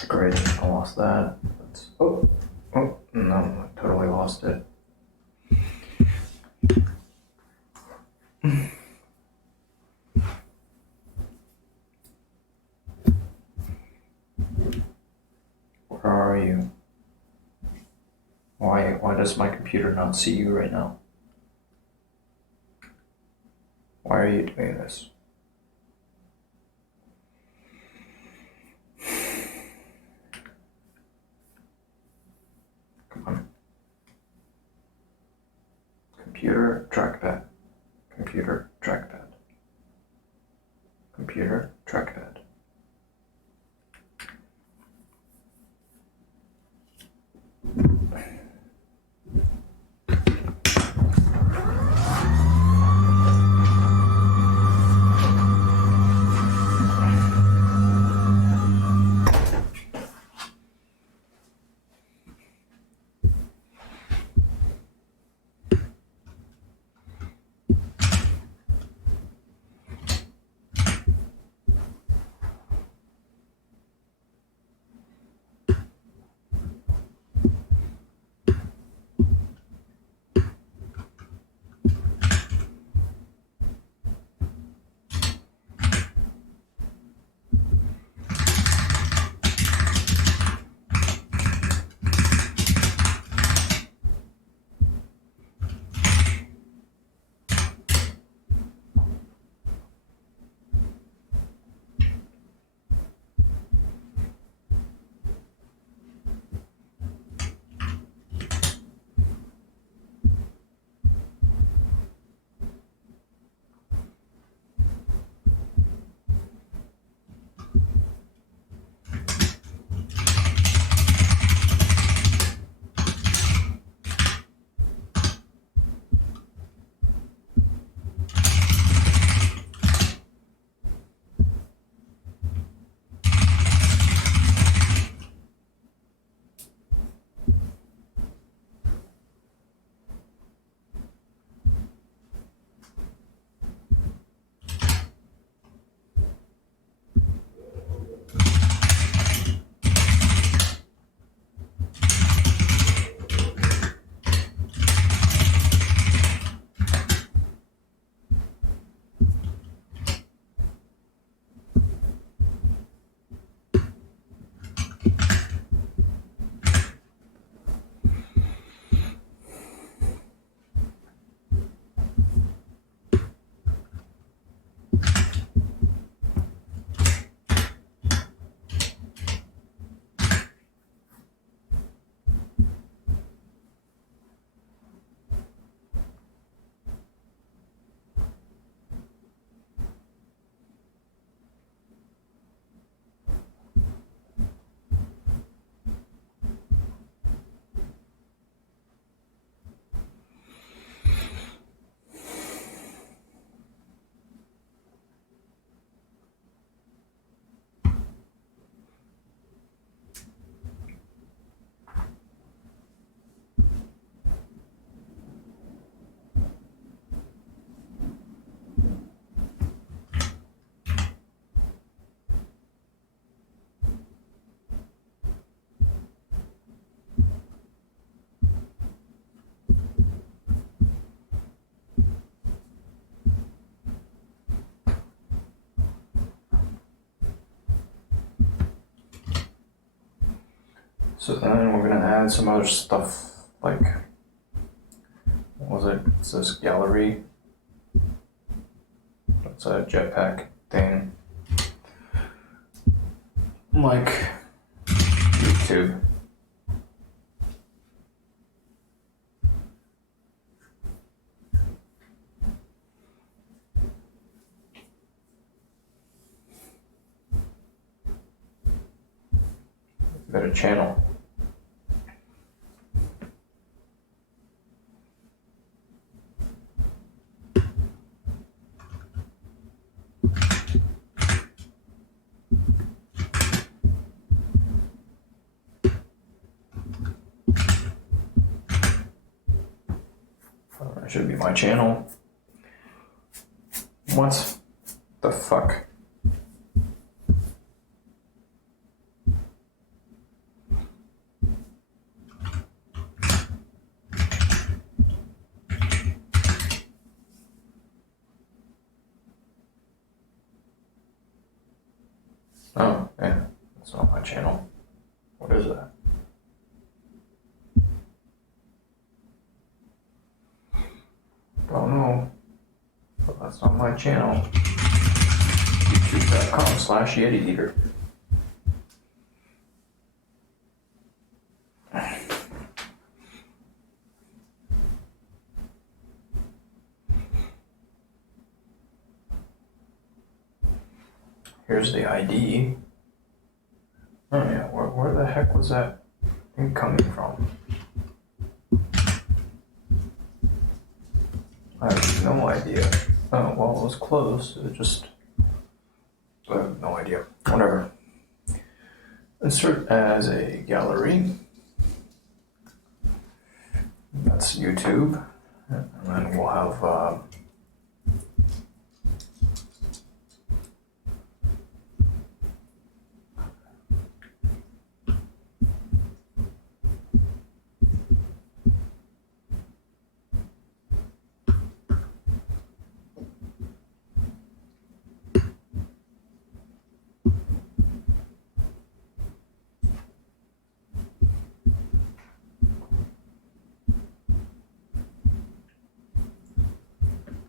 Great, I lost that. minutes. Oh, no, I totally lost it. Where are you? Why does my computer not see you right now? Why are you doing this? Come on. Computer trackpad. Computer trackpad. Computer trackpad. So then we're gonna add some other stuff, like, what was it? It's this gallery. That's a jetpack thing. Like YouTube. Got a channel. That should be my channel. What the fuck? Oh, yeah. That's not my channel. What is that? Don't know. But that's not my channel. YouTube.com/Yeti Eater. Here's the ID. Oh yeah, where the heck was that thing coming from? I have no idea. Oh, well, it was close. It just... I have no idea. Whatever. Insert as a gallery. That's YouTube. And then we'll have...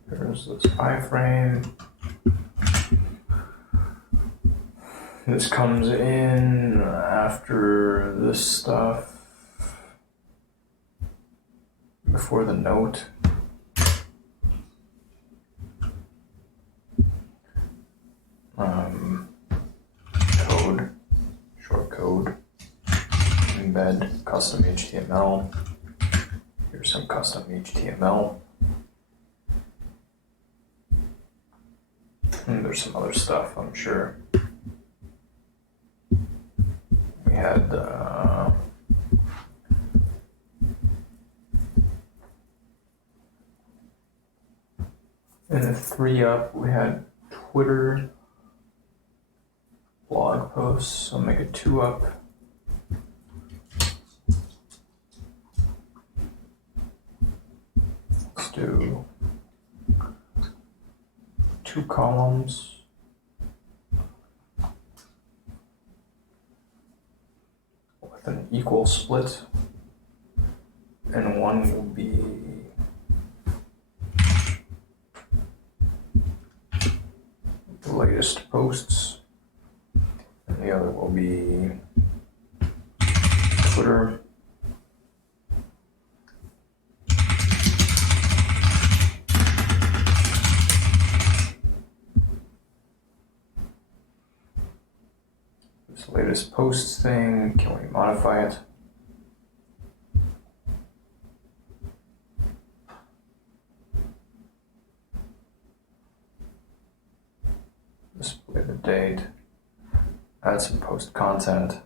there's this iframe. This comes in after this stuff. Before the note. Code, short code, embed, custom HTML. Here's some custom HTML. And there's some other stuff, I'm sure. We had in the 3-up, we had Twitter blog posts. I'll make a 2-up. Let's do 2 columns. With an equal split. And one will be the latest posts. And the other will be Twitter. This latest posts thing, can we modify it? Display the date. Add some post content.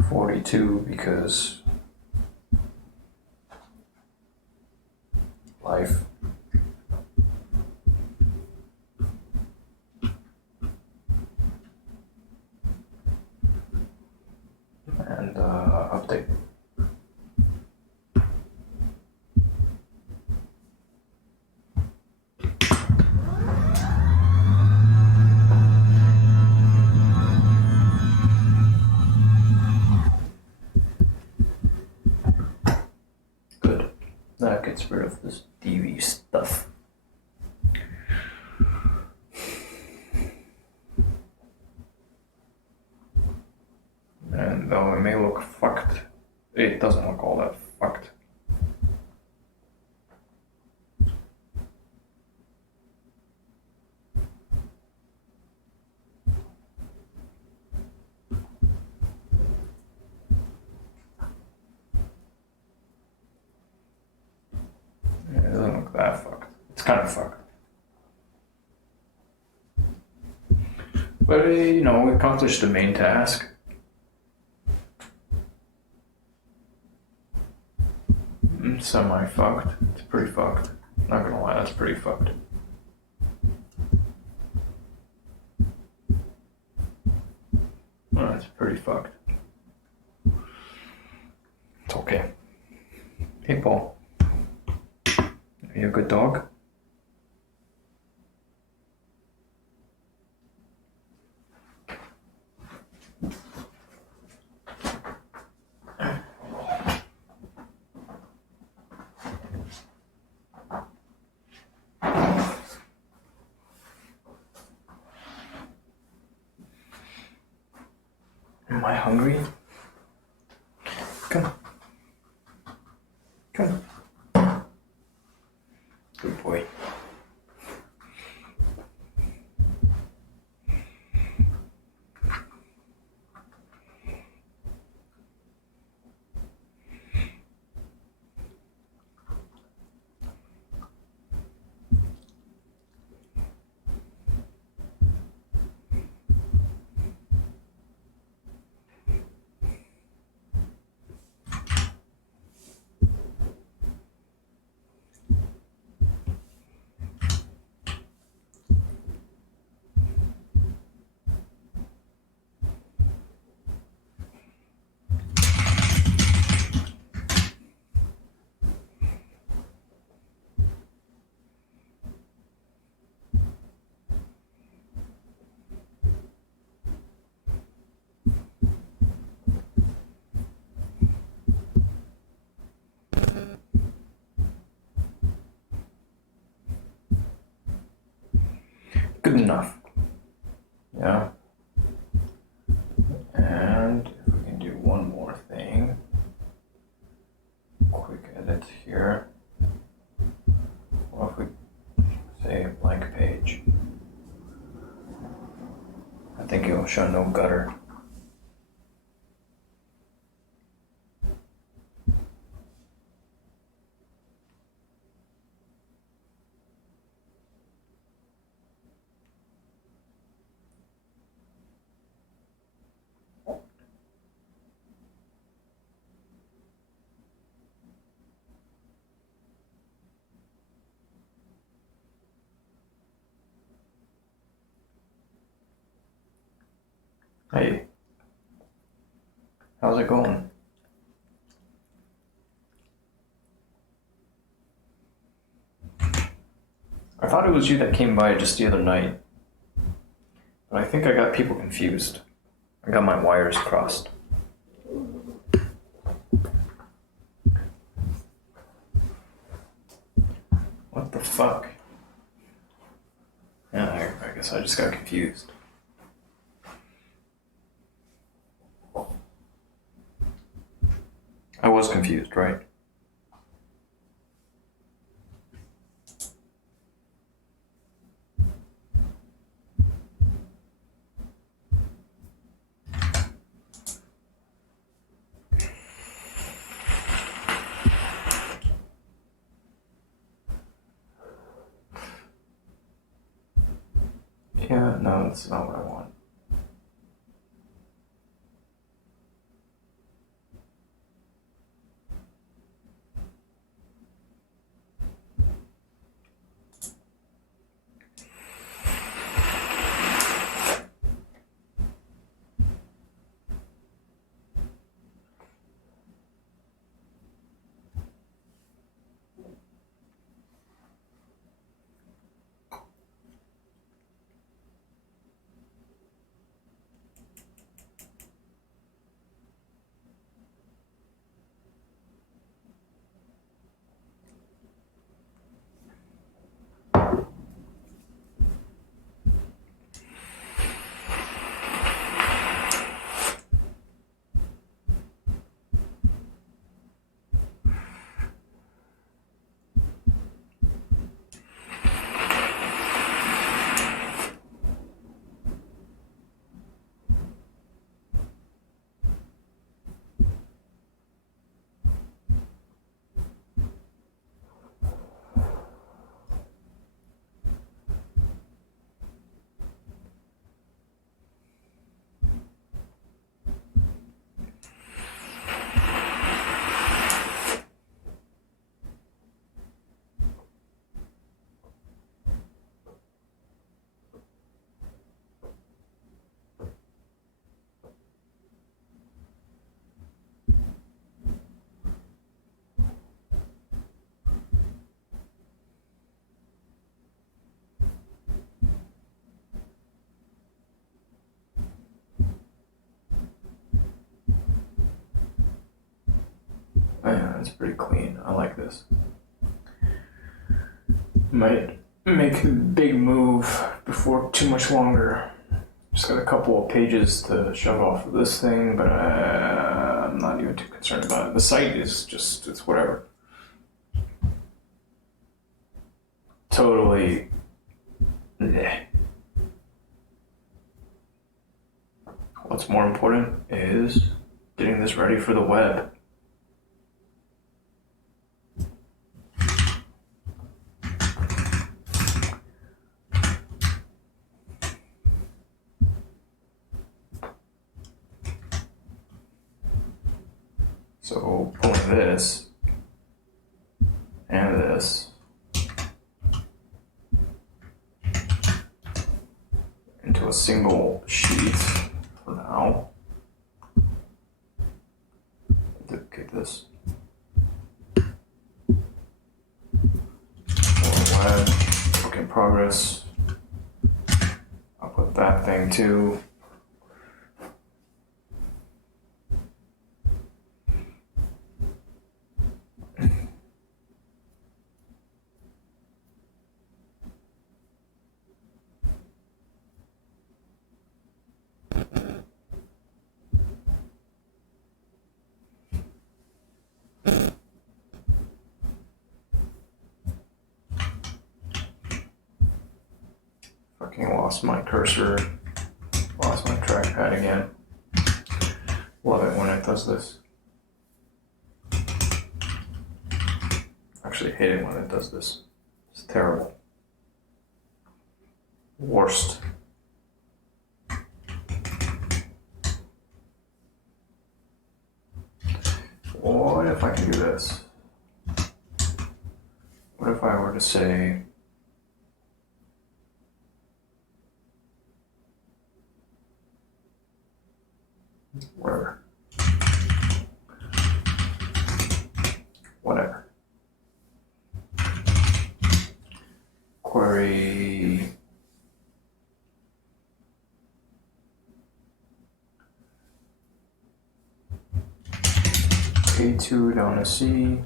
$42 because life. And update. Good. That gets rid of this DV stuff. And though it may look fucked, it doesn't look all that fucked. Yeah, it doesn't look that fucked. It's kind of fucked. But, you know, we accomplished the main task. Semi-fucked. It's pretty fucked. Not gonna lie, that's pretty fucked. That's pretty fucked. It's okay. Hey, Paul. Are you a good dog? Am I hungry? Come. Come. Good boy. Good enough. Yeah. And if we can do one more thing. Quick edit here. What if we say a blank page? I think it will show no gutter. Hey, how's it going? I thought it was you that came by just the other night, but I think I got people confused. I got my wires crossed. What the fuck? Yeah, I guess I just got confused. I was confused, right? Yeah, no, that's not what I want. That's pretty clean. I like this. Might make a big move before too much longer. Just got a couple of pages to shove off of this thing, but I'm not even too concerned about it. The site is just, it's whatever. Totally. Bleh. What's more important is getting this ready for the web. So pulling this and this into a single sheet for now. Duplicate this. Web, work in progress. I'll put that thing too. Fucking lost my cursor, lost my trackpad again. Love it when it does this. Actually hate it when it does this. It's terrible. Worst. What if I can do this? What if I were to say where? Whatever. Query A2 down to C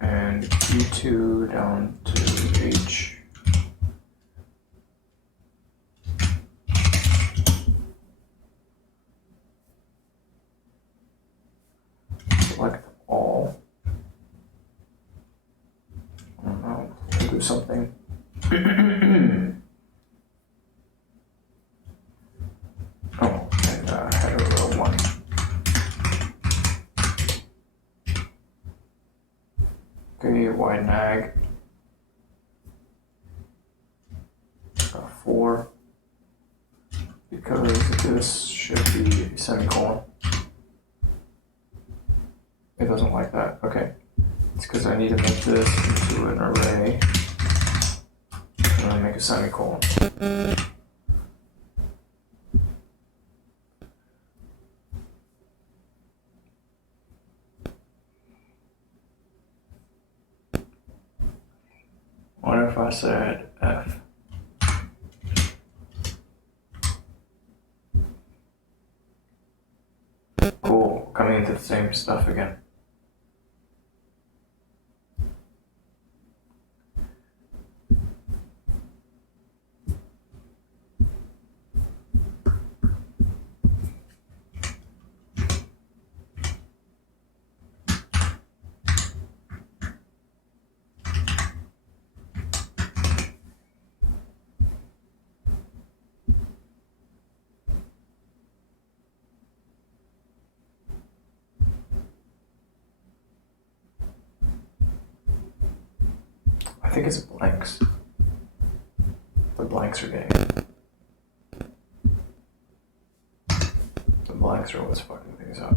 and E2 down to H. Select all. I don't know, we'll do something. Oh, and header row 1. Okay, wide nag. 4. Because this should be a semicolon. It doesn't like that. Okay. It's because I need to make this into an array. And then make a semicolon. What if I said F? Cool. Coming into the same stuff again. I think it's blanks. The blanks are getting it. The blanks are what's fucking things up.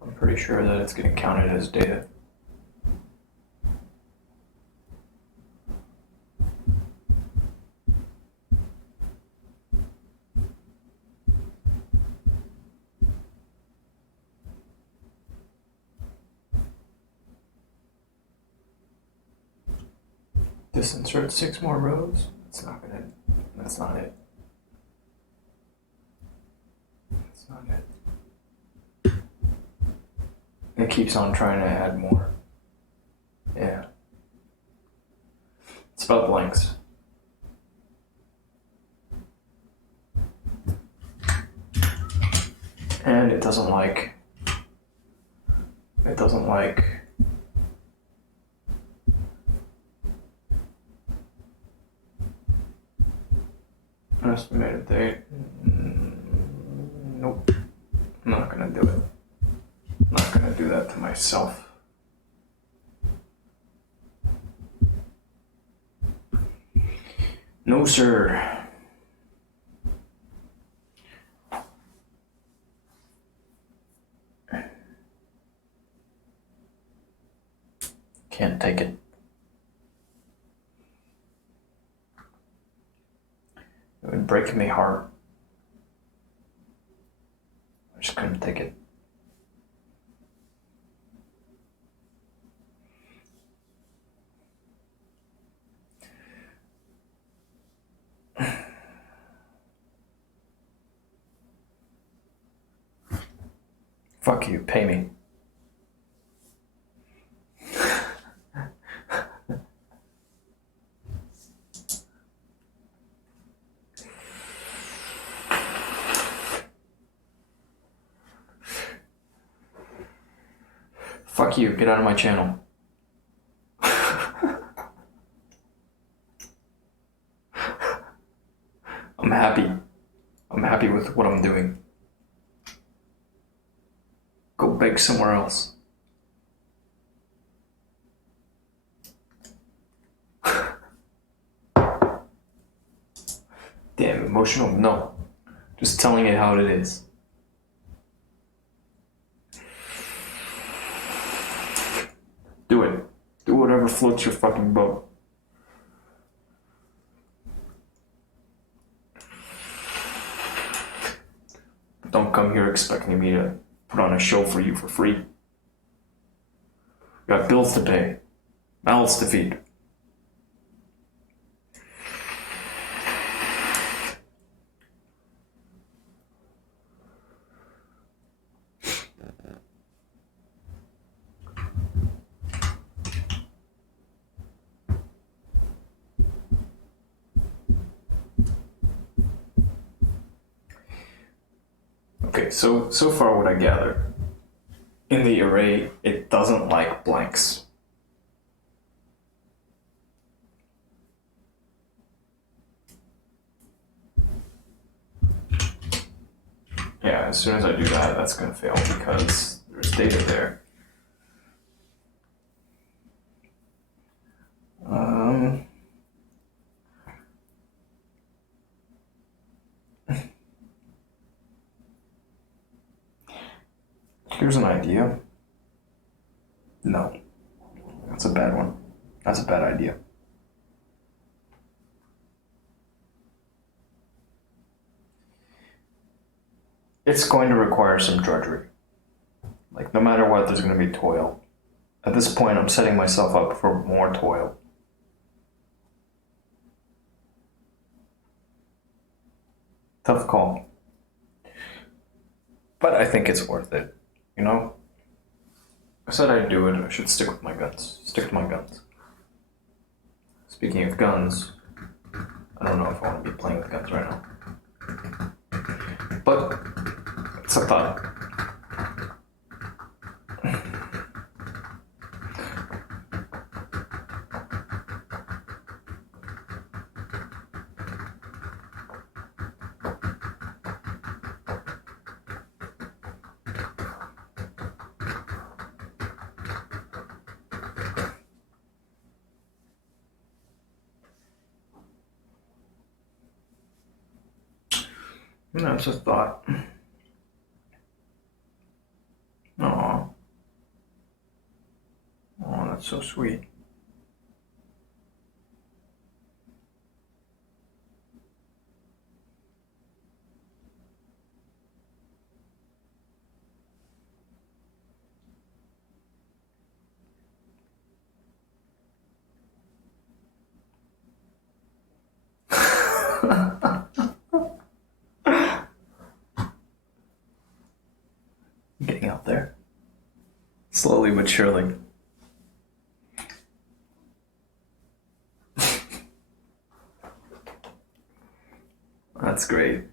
I'm pretty sure that it's getting counted as data. Just insert 6 more rows. It's not gonna. That's not it. That's not it. It keeps on trying to add more. Yeah. It's about blanks. And it doesn't like estimated date. Nope. I'm not gonna do it. I'm not gonna do that to myself. No, sir. Can't take it. It would break my heart. I just couldn't take it. Fuck you, pay me. Fuck you, get out of my channel. I'm happy. I'm happy with what I'm doing. Go beg somewhere else. Damn, emotional? No. Just telling it how it is. Do it. Do whatever floats your fucking boat. Don't come here expecting me to put on a show for you for free. You got bills to pay, mouths to feed. Okay, so far what I gather, in the array, it doesn't like blanks. Yeah, as soon as I do that, that's gonna fail because there's data there. Here's an idea. No. That's a bad one. That's a bad idea. It's going to require some drudgery. Like, no matter what, there's going to be toil. At this point, I'm setting myself up for more toil. Tough call. But I think it's worth it. You know? I said I'd do it. I should stick with my guns. Stick to my guns. Speaking of guns, I don't know if I want to be playing with guns right now. But it's a thought. No, it's a thought. Aw. Oh, that's so sweet. Getting out there. Slowly but surely. That's great.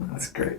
That's great.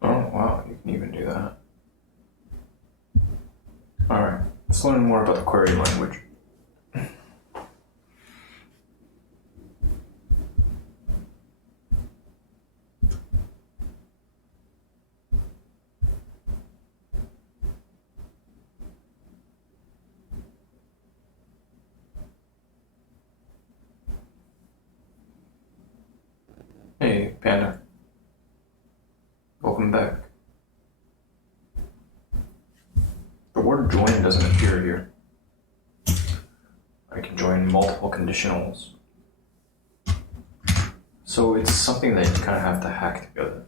Oh, wow, you can even do that. Alright, let's learn more about the query language. Hey, Panda. Welcome back. The word join doesn't appear here. I can join multiple conditionals. So it's something that you kind of have to hack together.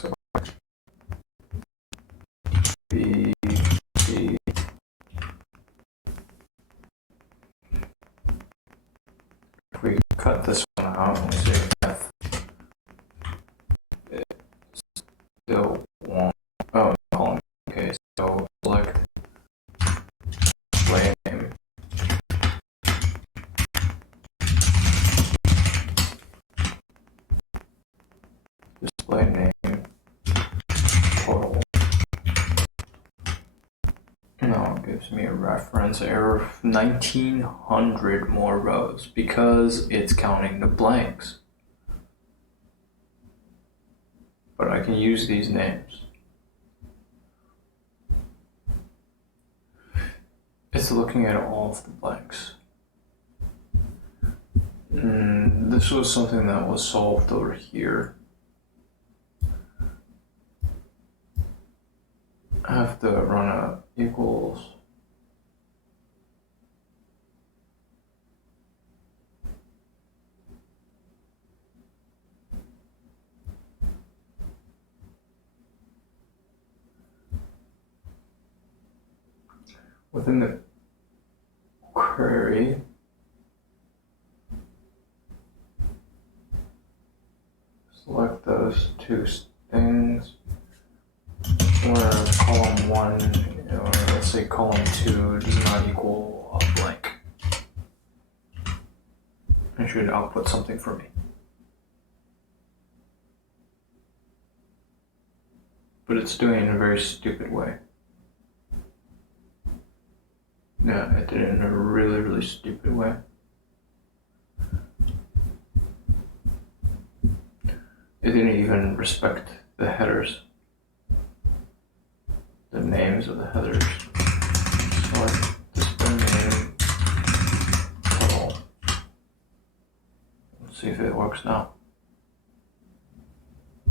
So if we cut this one out and we say F, it still won't. Oh, column. Okay, so select display name. Display name total. Now it gives me a reference error of 1900 more rows because it's counting the blanks. But I can use these names. It's looking at all of the blanks. This was something that was solved over here. I have to run a equals. Within the query, select those two things. Where column 1, or let's say column 2 does not equal a blank. It should output something for me. But it's doing it in a very stupid way. Yeah, it did it in a really, really stupid way. It didn't even respect the headers. The names of the headers. Select display name. Total. Let's see if it works now.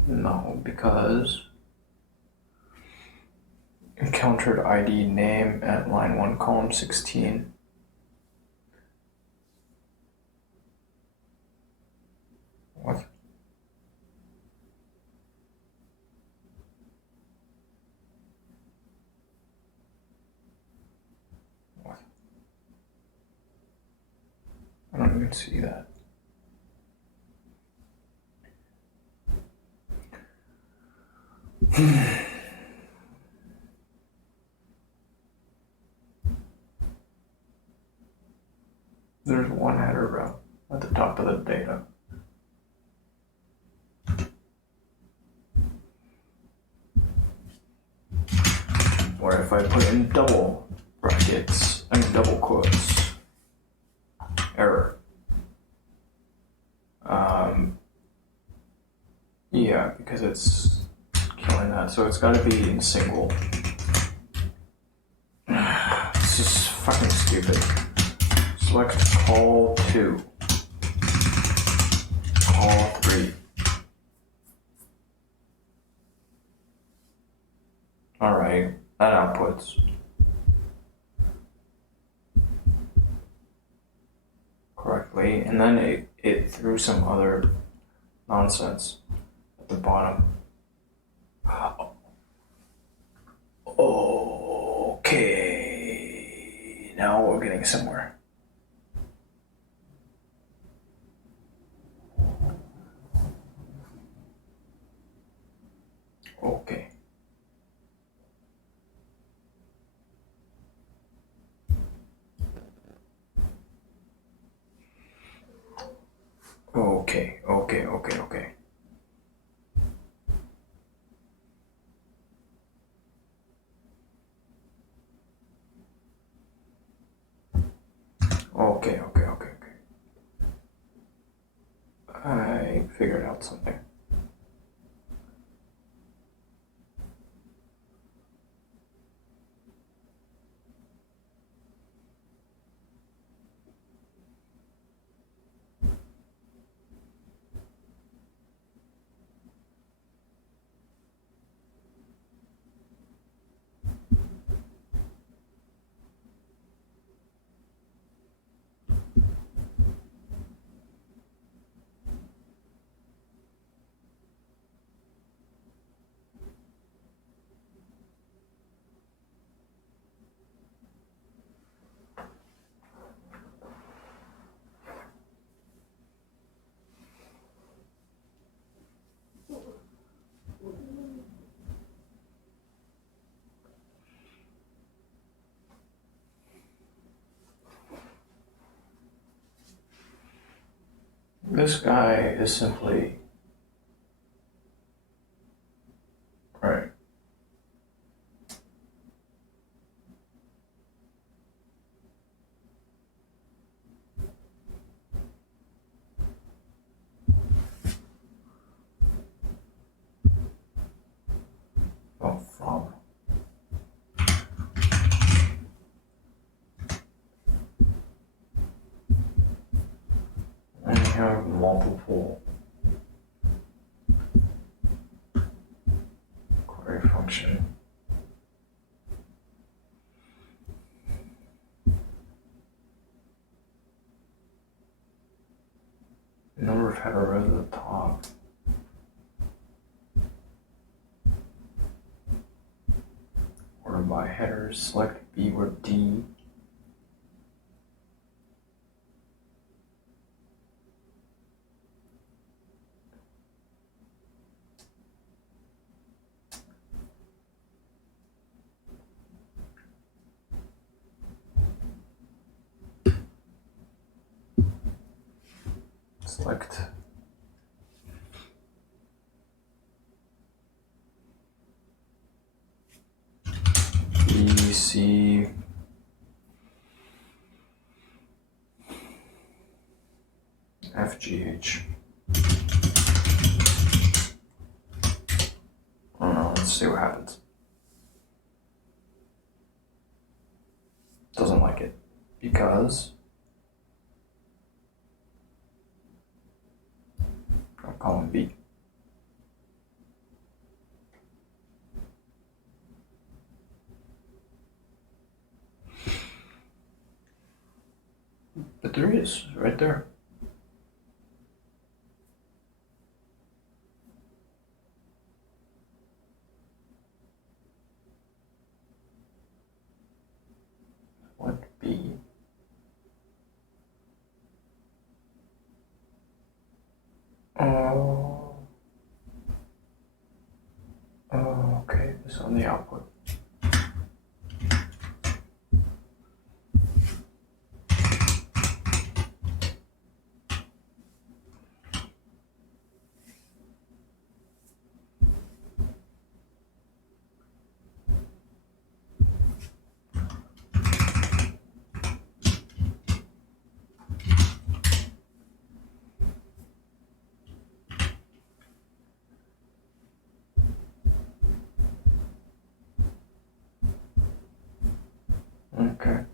No, because encountered ID name at line 1, column 16. What? What? I don't even see that. There's one header row at the top of the data. Or if I put in double brackets, double quotes, error. Yeah, because it's killing that, so it's gotta be in single. It's just fucking stupid. Select call 2. Call 3. Alright, that outputs. Correctly, and then it threw some other nonsense at the bottom. Okay, now we're getting somewhere. Okay. Okay. Okay. I figured out something. This guy is simply right. Oh, from. And you have multiple query function. Number of header rows at the top. Order by headers, select B or D. Select. EC. FGH. I don't know, let's see what happens. Doesn't like it because I'll call him B. But there he is, right there. What B? Oh. Oh, okay, this on the output. Okay.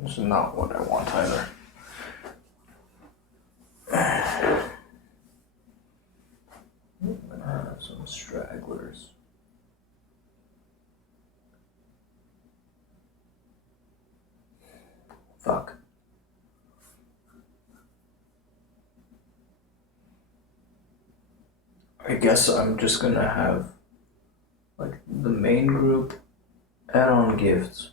This is not what I want either. I'm gonna have some stragglers. Fuck. I guess I'm just gonna have like the main group add on gifts.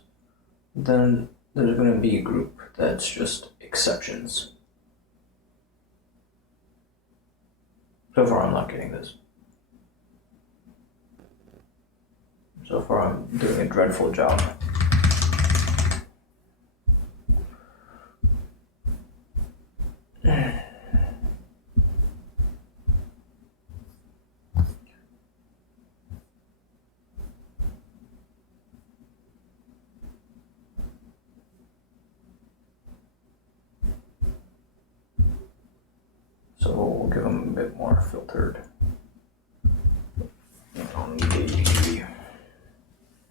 Then there's gonna be a group that's just exceptions. So far I'm not getting this. So far I'm doing a dreadful job. So we'll give them a bit more filtered. On the,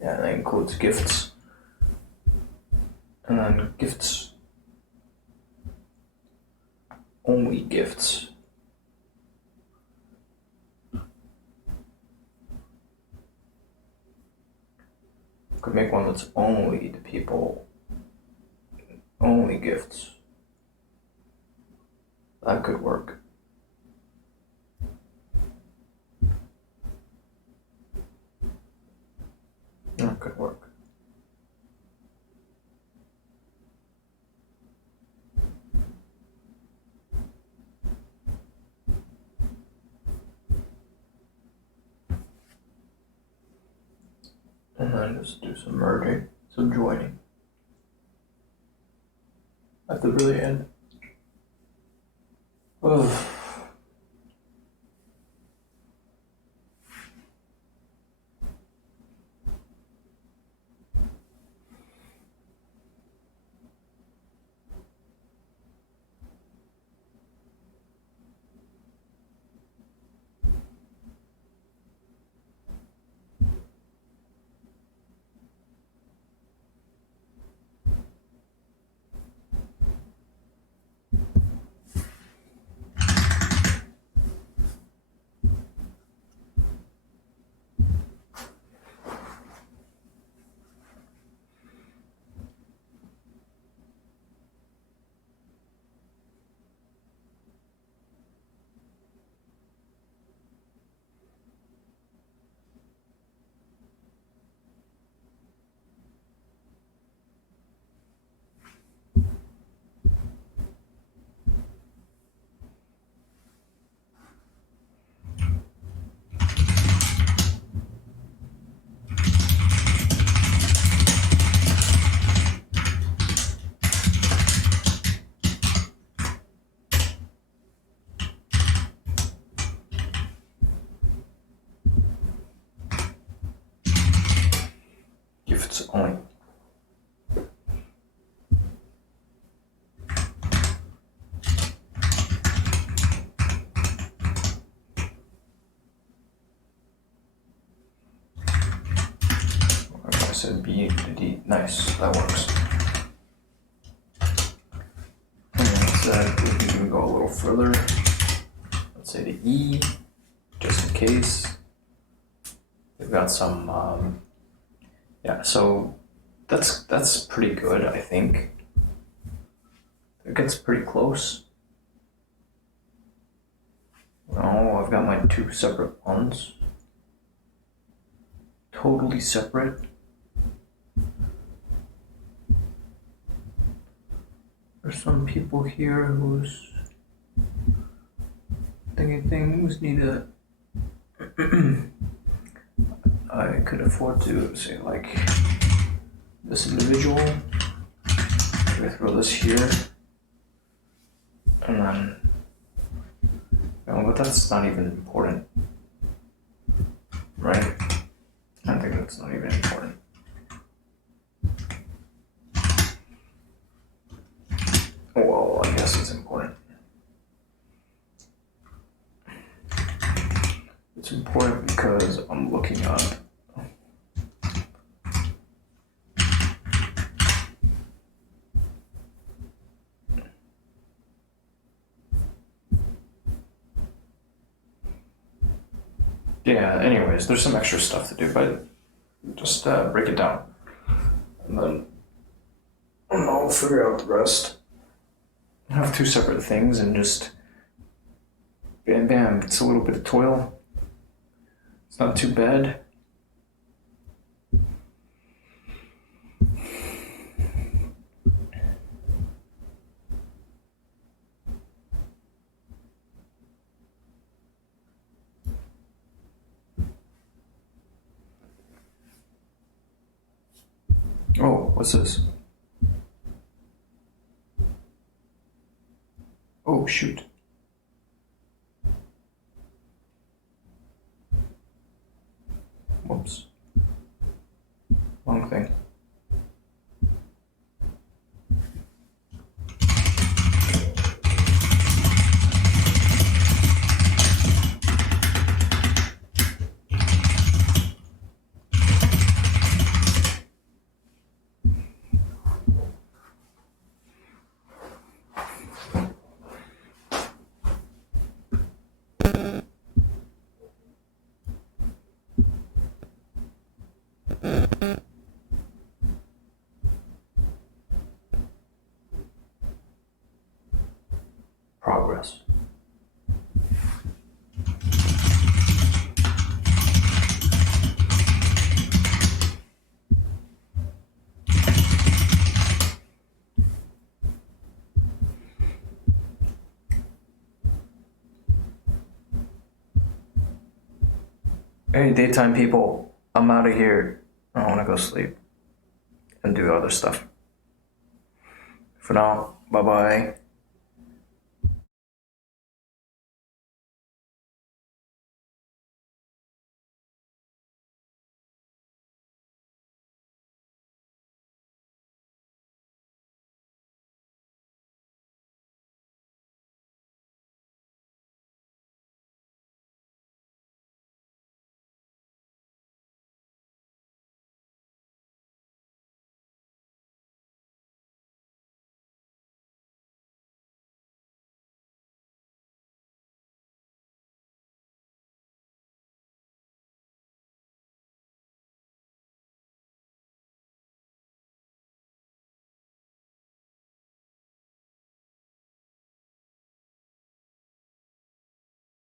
yeah, that includes gifts. And then gifts. Only gifts. Could make one that's only the people. Only gifts. That could work. That could work. And then just do some merging, some joining. At the really end. Ugh. votes only. I said B to D. Nice, that works. We can even go a little further. Let's say to E, just in case. We've got some, yeah, so that's pretty good, I think. It gets pretty close. Oh, I've got my two separate ones. Totally separate. There's some people here who's thinking things need a I could afford to say like this individual. I'm gonna throw this here. And then but that's not even important. Right? I think that's not even important. Well, I guess it's important. It's important because I'm looking at yeah, anyways, there's some extra stuff to do, but just break it down. And then I'll figure out the rest. Have two separate things and just bam bam, it's a little bit of toil. It's not too bad. Oh, what's this? Oh, shoot. Whoops. Wrong thing. Progress. Hey, daytime people, I'm out of here. I want to go sleep and do other stuff. For now, bye bye.